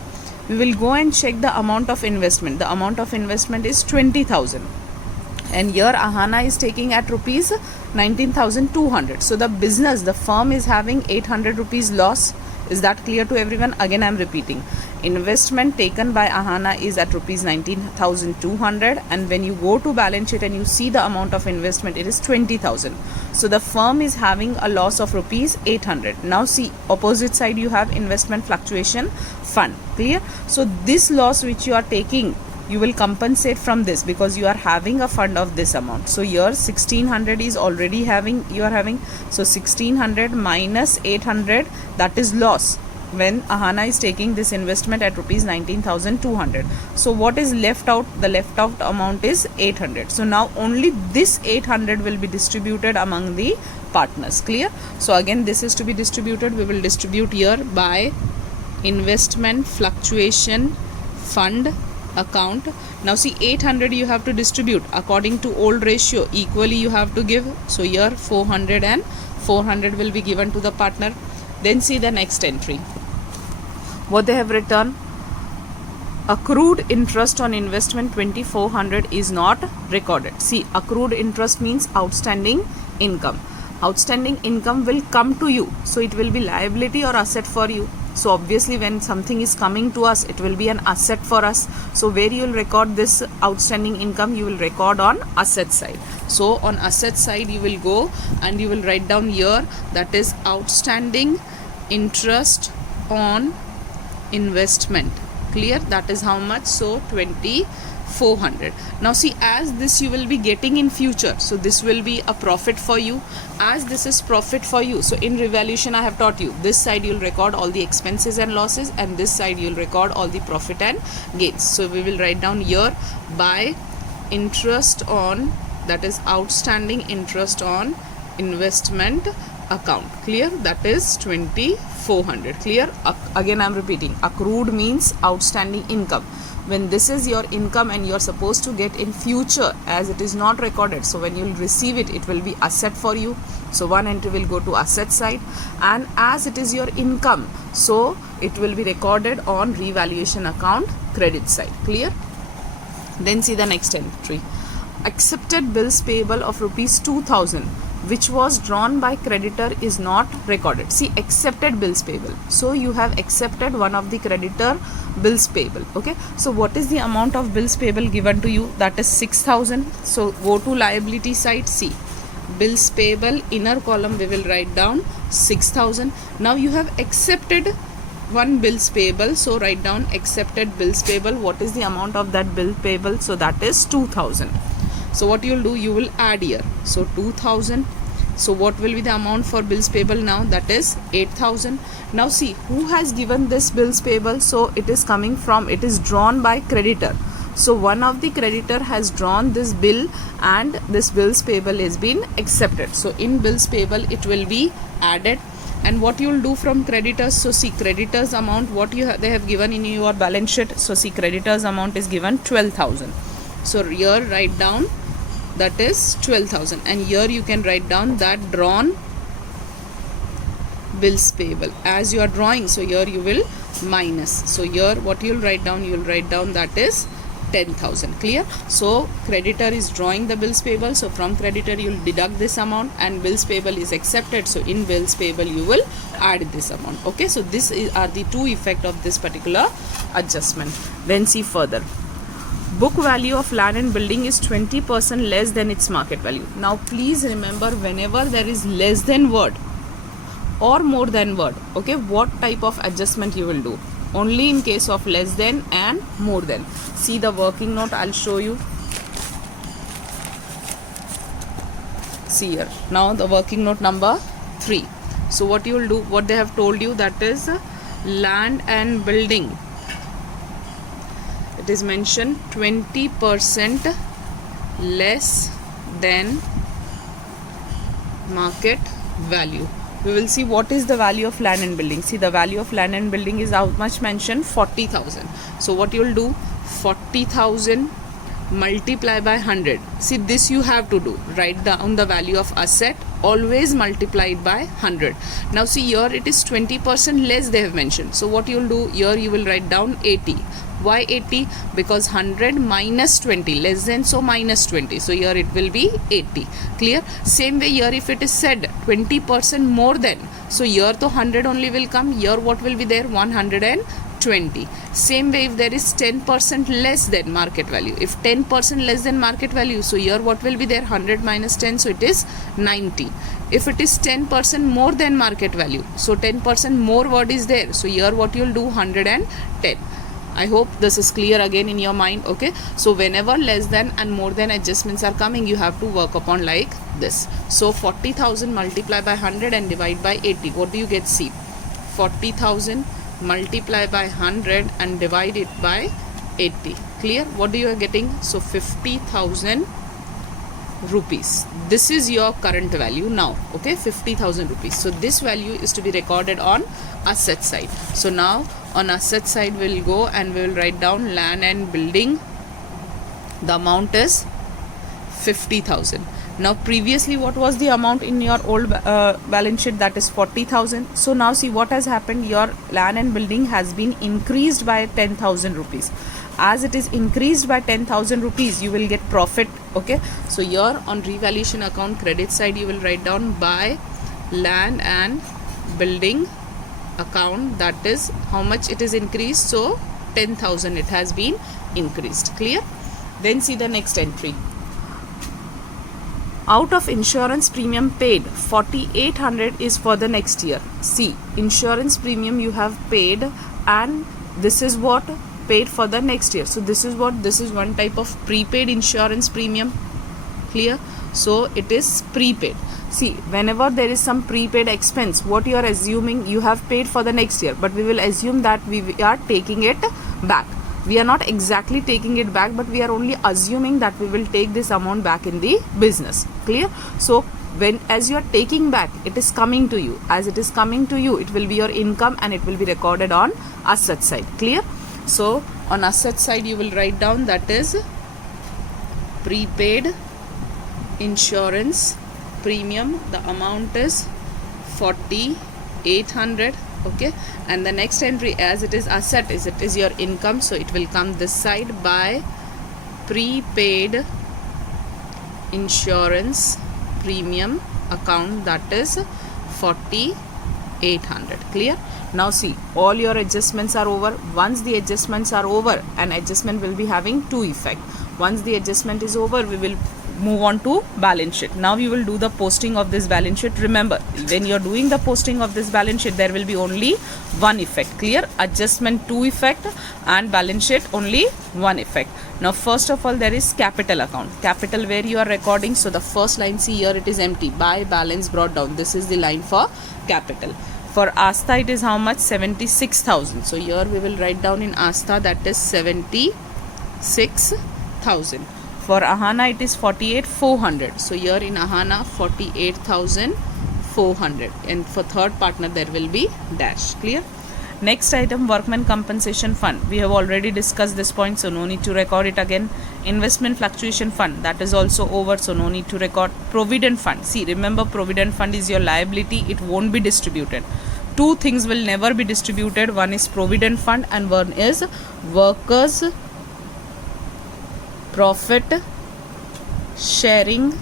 we will go and check the amount of investment. The amount of investment is 20,000, and here Ahana is taking at rupees 19,200. So the business, the firm is having 800 rupees loss. Is that clear to everyone? Again I am repeating, investment taken by Ahana is at rupees 19,200, and when you go to balance sheet and you see the amount of investment, it is 20,000. So the firm is having a loss of rupees 800. Now see, opposite side you have investment fluctuation fund. Clear? So this loss which you are taking, you will compensate from this because you are having a fund of this amount. So here 1600 is already having, you are having, so 1600 minus 800, that is loss when Ahana is taking this investment at rupees 19,200. So what is left out? The left out amount is 800. So now only this 800 will be distributed among the partners. Clear? So again this is to be distributed. We will distribute here by investment fluctuation fund account. Now see, 800 you have to distribute according to old ratio, equally you have to give. So here 400 and 400 will be given to the partner. Then see the next entry, what they have written: accrued interest on investment 2400 is not recorded. See, accrued interest means outstanding income. Outstanding income will come to you, so it will be liability or asset for you. So obviously when something is coming to us, it will be an asset for us. So where you will record this outstanding income? You will record on asset side. So on asset side you will go and you will write down here, that is outstanding interest on investment. Clear? That is how much? So 2400. Now see, as this you will be getting in future, so this will be a profit for you. As this is profit for you, so in revaluation I have taught you, this side you will record all the expenses and losses, and this side you will record all the profit and gains. So we will write down here by interest on, that is outstanding interest on investment account. Clear? That is 2400. Clear? Again I am repeating, accrued means outstanding income. When this is your income and you are supposed to get in future, as it is not recorded, so when you will receive it, it will be asset for you. So one entry will go to asset side, and as it is your income, so it will be recorded on revaluation account credit side. Clear? Then see the next entry, accepted bills payable of rupees 2000 which was drawn by creditor is not recorded. See, accepted bills payable, so you have accepted one of the creditor bills payable. Okay, so what is the amount of bills payable given to you? That is 6000. So go to liability side. See, bills payable, inner column we will write down 6000. Now you have accepted one bills payable, so write down accepted bills payable. What is the amount of that bill payable? So that is 2000. So what you will do, you will add here, so 2000. So what will be the amount for bills payable now? That is 8000. Now see, who has given this bills payable? So it is coming from, it is drawn by creditor. So one of the creditor has drawn this bill and this bills payable is been accepted. So in bills payable it will be added. And what you will do from creditors? So see, creditors amount, what they have given in your balance sheet. So see, creditors amount is given 12,000. So here write down, that is 12,000, and here you can write down that drawn bills payable as you are drawing. So here you will minus. So here what you will write down? You will write down that is 10,000. Clear? So creditor is drawing the bills payable, so from creditor you will deduct this amount, and bills payable is accepted, so in bills payable you will add this amount. Okay, so this are the two effect of this particular adjustment. Then see further, book value of land and building is 20% less than its market value. Now please remember, whenever there is less than word or more than word, okay, what type of adjustment you will do? Only in case of less than and more than. See the working note, I'll show you. See here, now the working note number 3. So what you will do, what they have told you, that is land and building, it is mentioned 20% less than market value. We will see what is the value of land and building. See, the value of land and building is how much mentioned? 40,000. So what you will do, 40,000 multiply by 100. See, this you have to do, write down the value of asset always multiplied by 100. Now see, here it is 20% less they have mentioned. So what you will do here, you will write down 80. Why 80? Because 100 minus 20, less than, so minus 20. So here it will be 80. Clear? Same way here, if it is said 20% more than, so here to 100 only will come. Here what will be there? 120. Same way if there is 10% less than market value. If 10% less than market value, so here what will be there? 100 minus 10, so it is 90. If it is 10% more than market value, so 10% more word is there. So here what you will do? 110. I hope this is clear again in your mind. Okay, so whenever less than and more than adjustments are coming, you have to work upon like this. So 40,000 multiply by 100 and divide by 80. What do you get? See, 40,000 multiply by 100 and divide it by 80. Clear? What do you are getting? So 50,000 rupees. This is your current value now. Okay, 50,000 rupees. So this value is to be recorded on asset side. So now on asset side we'll go and we will write down land and building. The amount is 50,000. Now previously what was the amount in your old balance sheet? That is 40,000. So now see what has happened. Your land and building has been increased by 10,000 rupees. As it is increased by 10,000 rupees, you will get profit. Okay, so here on revaluation account credit side you will write down by land and building account, that is how much it is increased. So 10,000 it has been increased. Clear? Then see the next entry. Out of insurance premium paid, 4,800 is for the next year. See, insurance premium you have paid and this is what paid for the next year. So this is what, this is one type of prepaid insurance premium. Clear? So it is prepaid. See, whenever there is some prepaid expense, what you are assuming, you have paid for the next year, but we will assume that we are taking it back. We are not exactly taking it back, but we are only assuming that we will take this amount back in the business. Clear? So when as you are taking back, it is coming to you. As it is coming to you, it will be your income and it will be recorded on asset side. Clear? So on asset side you will write down, that is prepaid insurance premium. The amount is 4,800. Okay, and the next entry, as it is asset, is it is your income, so it will come this side by prepaid insurance premium account, that is 4,800. Clear? Now see, all your adjustments are over. Once the adjustments are over, an adjustment will be having two effect. Once the adjustment is over, we will move on to balance sheet. Now you will do the posting of this balance sheet. Remember, when you are doing the posting of this balance sheet, there will be only one effect. Clear? Adjustment two effect and balance sheet only one effect. Now first of all, there is capital account. Capital where you are recording. So the first line, see here it is empty. By balance brought down. This is the line for capital. For Asta it is how much? 76,000. So here we will write down in Asta, that is 76,000. For Ahana it is 48,400. So here in Ahana 48,400. And for third partner there will be dash. Clear? Next item, workman compensation fund. We have already discussed this point, so no need to record it again. Investment fluctuation fund, that is also over, so no need to record. Provident fund. See, remember, provident fund is your liability. It won't be distributed. Two things will never be distributed. One is provident fund and one is workers profit sharing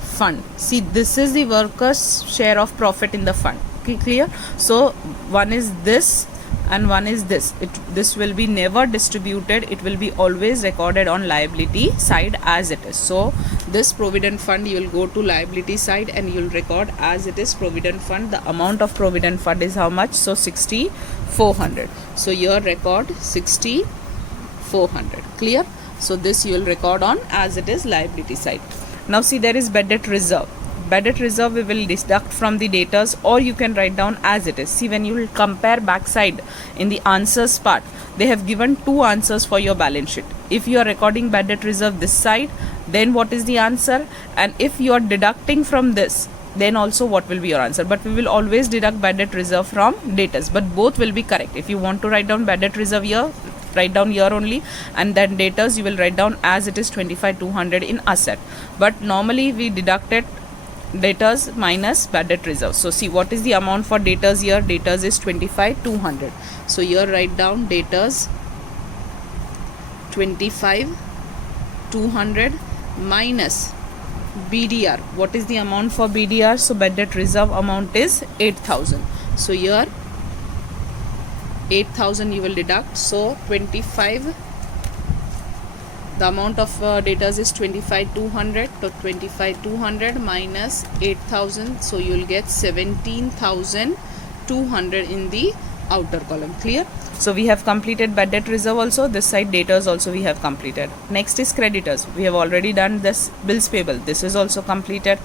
fund. See, this is the workers share of profit in the fund. Clear? So one is this and one is this. This will be never distributed. It will be always recorded on liability side as it is. So this provident fund, you will go to liability side and you will record as it is provident fund. The amount of provident fund is how much? So 6,400. So your record 6,400. Clear? So this you will record on as it is liability side. Now see, there is bad debt reserve. Bad debt reserve we will deduct from the datas, or you can write down as it is. See, when you will compare backside in the answers part, they have given two answers for your balance sheet. If you are recording bad debt reserve this side, then what is the answer? And if you are deducting from this, then also what will be your answer? But we will always deduct bad debt reserve from datas, but both will be correct. If you want to write down bad debt reserve here, write down here only, and then datas you will write down as it is 25,200 in asset. But normally we deduct it debtors minus bad debt reserve. So see, what is the amount for debtors here? Debtors is 25,200. So here write down debtors 25,200 minus BDR. What is the amount for BDR? So bad debt reserve amount is 8,000. So here 8,000 you will deduct. So 25, the amount of debtors is 25,200. So 25,200 minus 8,000. So you will get 17,200 in the outer column. Clear? So we have completed bad debt reserve also. This side debtors also we have completed. Next is creditors. We have already done this bills payable. This is also completed.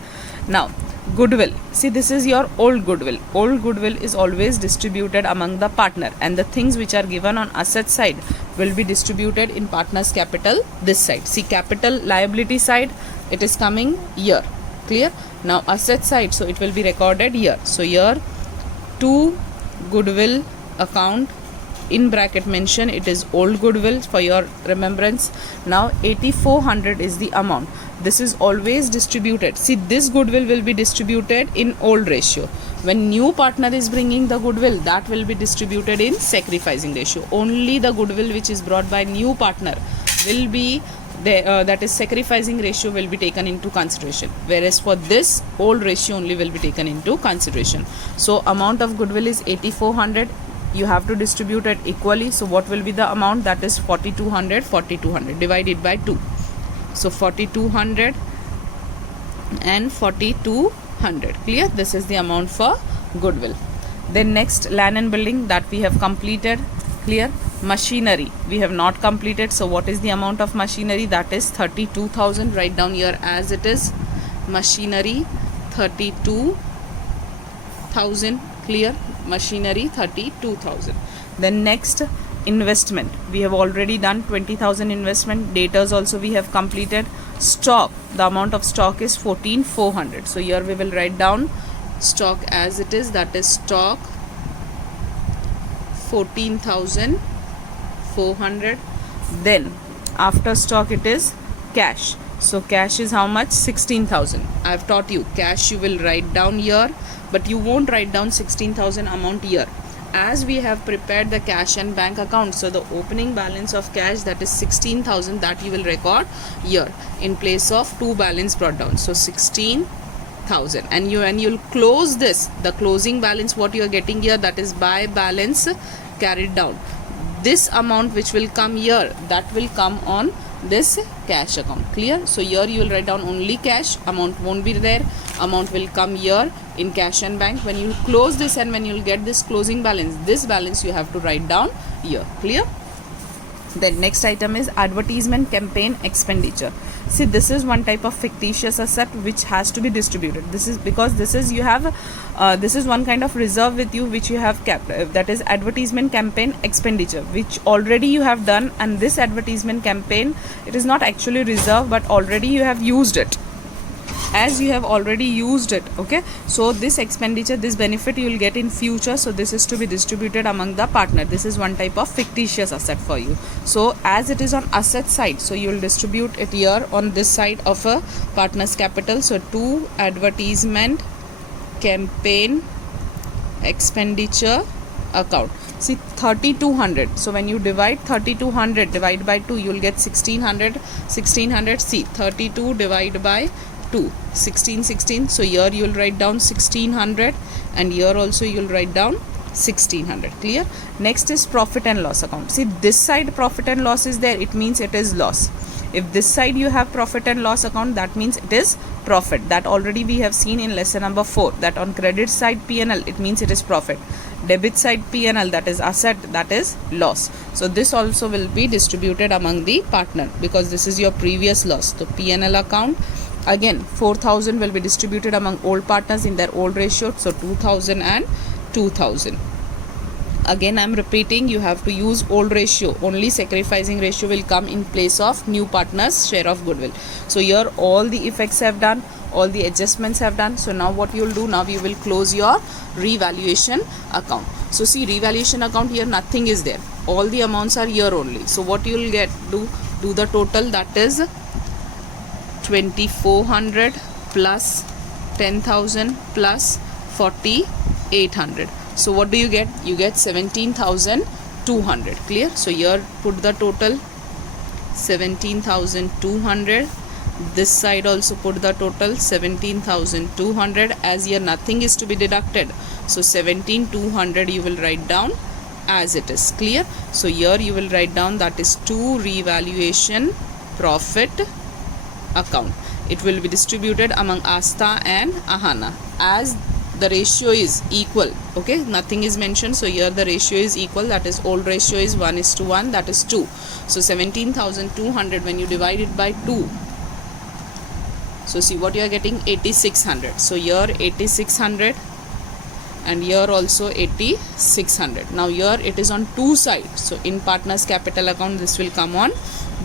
Now goodwill. See, this is your old goodwill. Old goodwill is always distributed among the partner, and the things which are given on asset side will be distributed in partner's capital this side. See, capital liability side, it is coming here. Clear? Now asset side, so it will be recorded here. So here to goodwill account, in bracket mention it is old goodwill for your remembrance. Now 8,400 is the amount. This is always distributed. See, this goodwill will be distributed in old ratio. When new partner is bringing the goodwill, that will be distributed in sacrificing ratio. Only the goodwill which is brought by new partner will be that is sacrificing ratio will be taken into consideration, whereas for this old ratio only will be taken into consideration. So amount of goodwill is 8,400. You have to distribute it equally. So what will be the amount? That is 4,200. 4,200 divided by 2. So 4,200 and 4,200. Clear? This is the amount for goodwill. Then next, land and building, that we have completed. Clear? Machinery we have not completed. So what is the amount of machinery? That is 32,000. Write down here as it is. Machinery 32,000. Clear? Machinery 32,000. Then next, investment. We have already done 20,000 investment. Debtors also we have completed. Stock, the amount of stock is 14,400. So here we will write down stock as it is. That is stock 14,400. Then after stock it is cash. So cash is how much? 16,000. I have taught you cash you will write down here, but you won't write down 16,000 amount here, as we have prepared the cash and bank account. So the opening balance of cash, that is 16,000, that you will record here in place of two balance brought down. So 16,000, and you'll close this, the closing balance what you are getting here, that is by balance carried down. This amount which will come here, that will come on this cash account. Clear? So here you will write down only cash, amount won't be there, amount will come here in cash and bank. When you close this and when you will get this closing balance, this balance you have to write down here. Clear? Then next item is advertisement campaign expenditure. See, this is one type of fictitious asset which has to be distributed. This is because this is you have this is one kind of reserve with you which you have kept, that is advertisement campaign expenditure, which already you have done, and this advertisement campaign, it is not actually reserve but already you have used it. As you have already used it, okay, so this expenditure, this benefit you will get in future, so this is to be distributed among the partner. This is one type of fictitious asset for you. So as it is on asset side, so you will distribute it here on this side of a partner's capital. So to advertisement campaign expenditure account. See, 3,200. So when you divide 3,200 divide by 2, you will get 1,600. 1,600. See, 32 divided by 2, 16. So here you will write down 1,600, and here also you will write down 1,600. Clear? Next is profit and loss account. See, this side profit and loss is there, it means it is loss. If this side you have profit and loss account, that means it is profit. That already we have seen in lesson number 4, that on credit side P&L it means it is profit. Debit side P&L, that is asset, that is loss. So this also will be distributed among the partner because this is your previous loss. So P&L account, again 4,000 will be distributed among old partners in their old ratio. So 2,000 and 2,000. Again I am repeating, you have to use old ratio. Only sacrificing ratio will come in place of new partners share of goodwill. So here all the effects have done, all the adjustments have done. So now what you will do, now you will close your revaluation account. So see, revaluation account, here nothing is there, all the amounts are here only. So what you will get, do the total, that is 2,400 plus 10,000 plus 4,800. So what do you get? You get 17,200. Clear? So here put the total 17,200. This side also put the total 17,200. As here nothing is to be deducted, so 17,200 you will write down as it is. Clear? So here you will write down that is to revaluation profit account. It will be distributed among Asta and Ahana as the ratio is equal. Okay, nothing is mentioned, so here the ratio is equal, that is old ratio is 1:1, that is 2. So 17,200 when you divide it by 2, so see what you are getting, 8,600. So here 8,600 and here also 8,600. Now here it is on two sides, so in partners capital account this will come on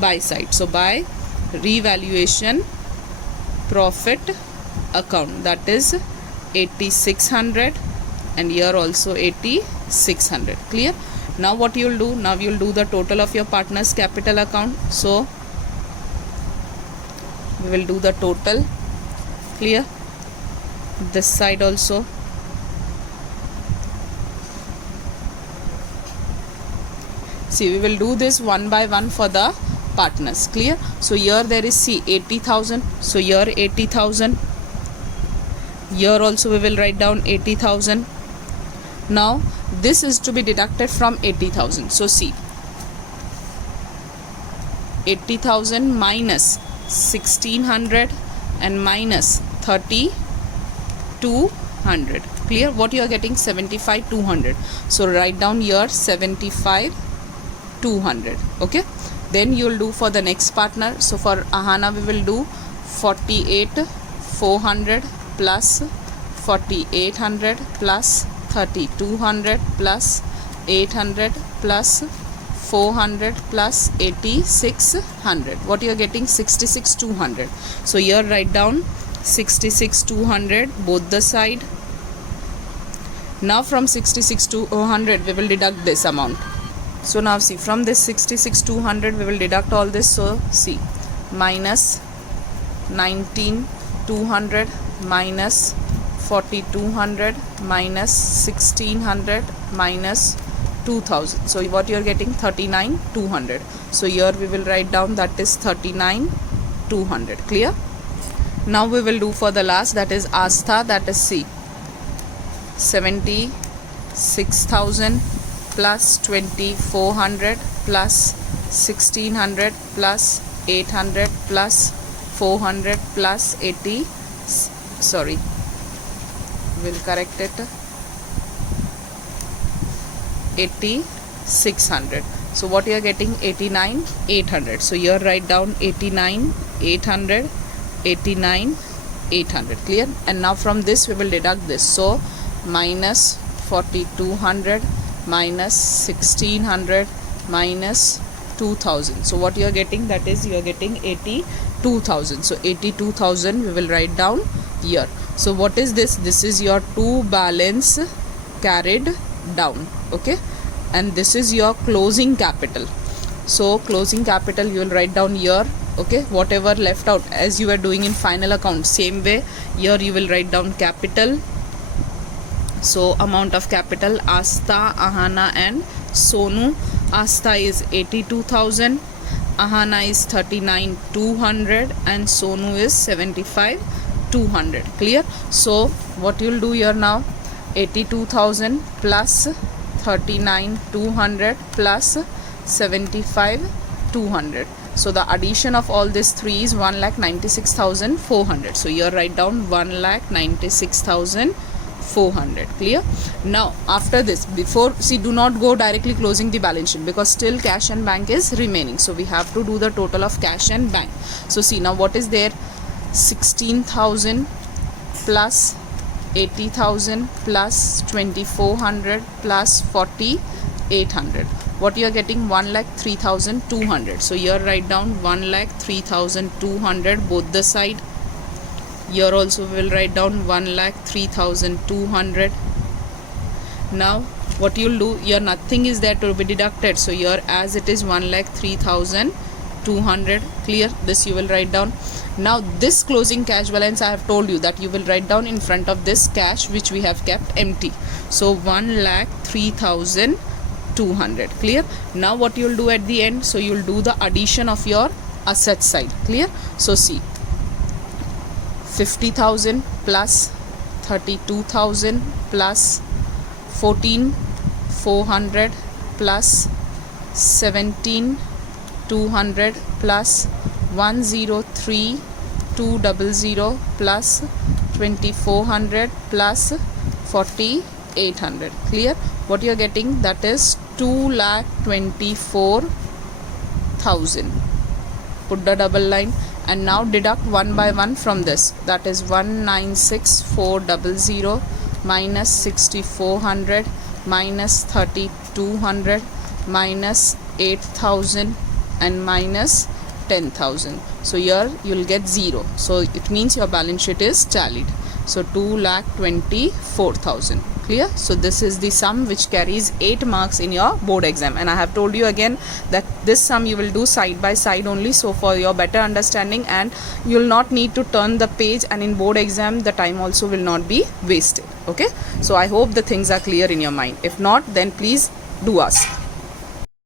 buy side. So buy revaluation profit account, that is 8,600 and here also 8,600. Clear? Now what you will do? Now you will do the total of your partners capital account. So we will do the total. Clear? This side also. See, we will do this one by one for the partners. Clear? So here there is, see, 80,000. So here 80,000. Here also we will write down 80,000. Now this is to be deducted from 80,000. So see, 80,000 minus 1,600 and minus 3,200. Clear? What you are getting? 75,200. So write down here 75,200. Okay. Then you will do for the next partner. So for Ahana we will do 48,400 plus 4,800 plus 3,200 plus 800 plus 400 plus 8,600. What you are getting? 66,200. So here write down 66,200 both the side. Now from 66,200 we will deduct this amount. So now see, from this 66,200 we will deduct all this. So see, minus 19,200 minus 4,200 minus 1,600 minus 2,000. So what you are getting? 39,200. So here we will write down that is 39,200. Clear? Now we will do for the last, that is Asta, that is C, 76,000 plus 2,400 plus 1,600 plus 800 plus 400 plus 80, sorry, we'll correct it, 8,600. So what you are getting? 89,800. So here write down 89,800, 89,800. Clear? And now from this we will deduct this. So minus 4,200 minus 1,600 minus 2,000. So what you are getting? That is, you are getting 82,000. So 82,000 we will write down here. So what is this? This is your to balance carried down. Okay, and this is your closing capital. So closing capital you will write down here. Okay, whatever left out as you are doing in final account, same way here you will write down capital. So amount of capital, Asta, Ahana and Sonu. Asta is 82,000, Ahana is 39,200 and Sonu is 75,200. Clear? So what you will do here now? 82,000 plus 39,200 plus 75,200. So the addition of all these three is 1,96,400. So here write down 1,96,400. Clear? Now after this, before, see, do not go directly closing the balance sheet because still cash and bank is remaining. So we have to do the total of cash and bank. So see, now what is there? 16,000 plus 80,000 plus 2,400 plus 4,800. What you are getting? 1,03,200. So here write down 1,03,200 both the side. Here also we will write down 1,03,200. Now what you will do? Here nothing is there to be deducted. So here as it is 1,03,200 200. Clear? This you will write down. Now this closing cash balance, I have told you that you will write down in front of this cash which we have kept empty. So 1,03,200. Clear? Now what you will do at the end? So you will do the addition of your asset side. Clear? So see, 50,000 plus 32,000 plus 14,400 plus 17,200 plus 103,200 plus 2,400 plus 4,800. Clear? What you are getting? That is 2,24,000. Put the double line and now deduct one by one from this. That is 196,400 minus 6,400 minus 3,200 minus 8,000 and minus 10,000. So here you will get 0. So it means your balance sheet is tallied. So 2,24,000. Clear? So this is the sum which carries 8 marks in your board exam, and I have told you again that this sum you will do side by side only, so for your better understanding, and you will not need to turn the page, and in board exam the time also will not be wasted. Okay, so I hope the things are clear in your mind. If not, then please do ask.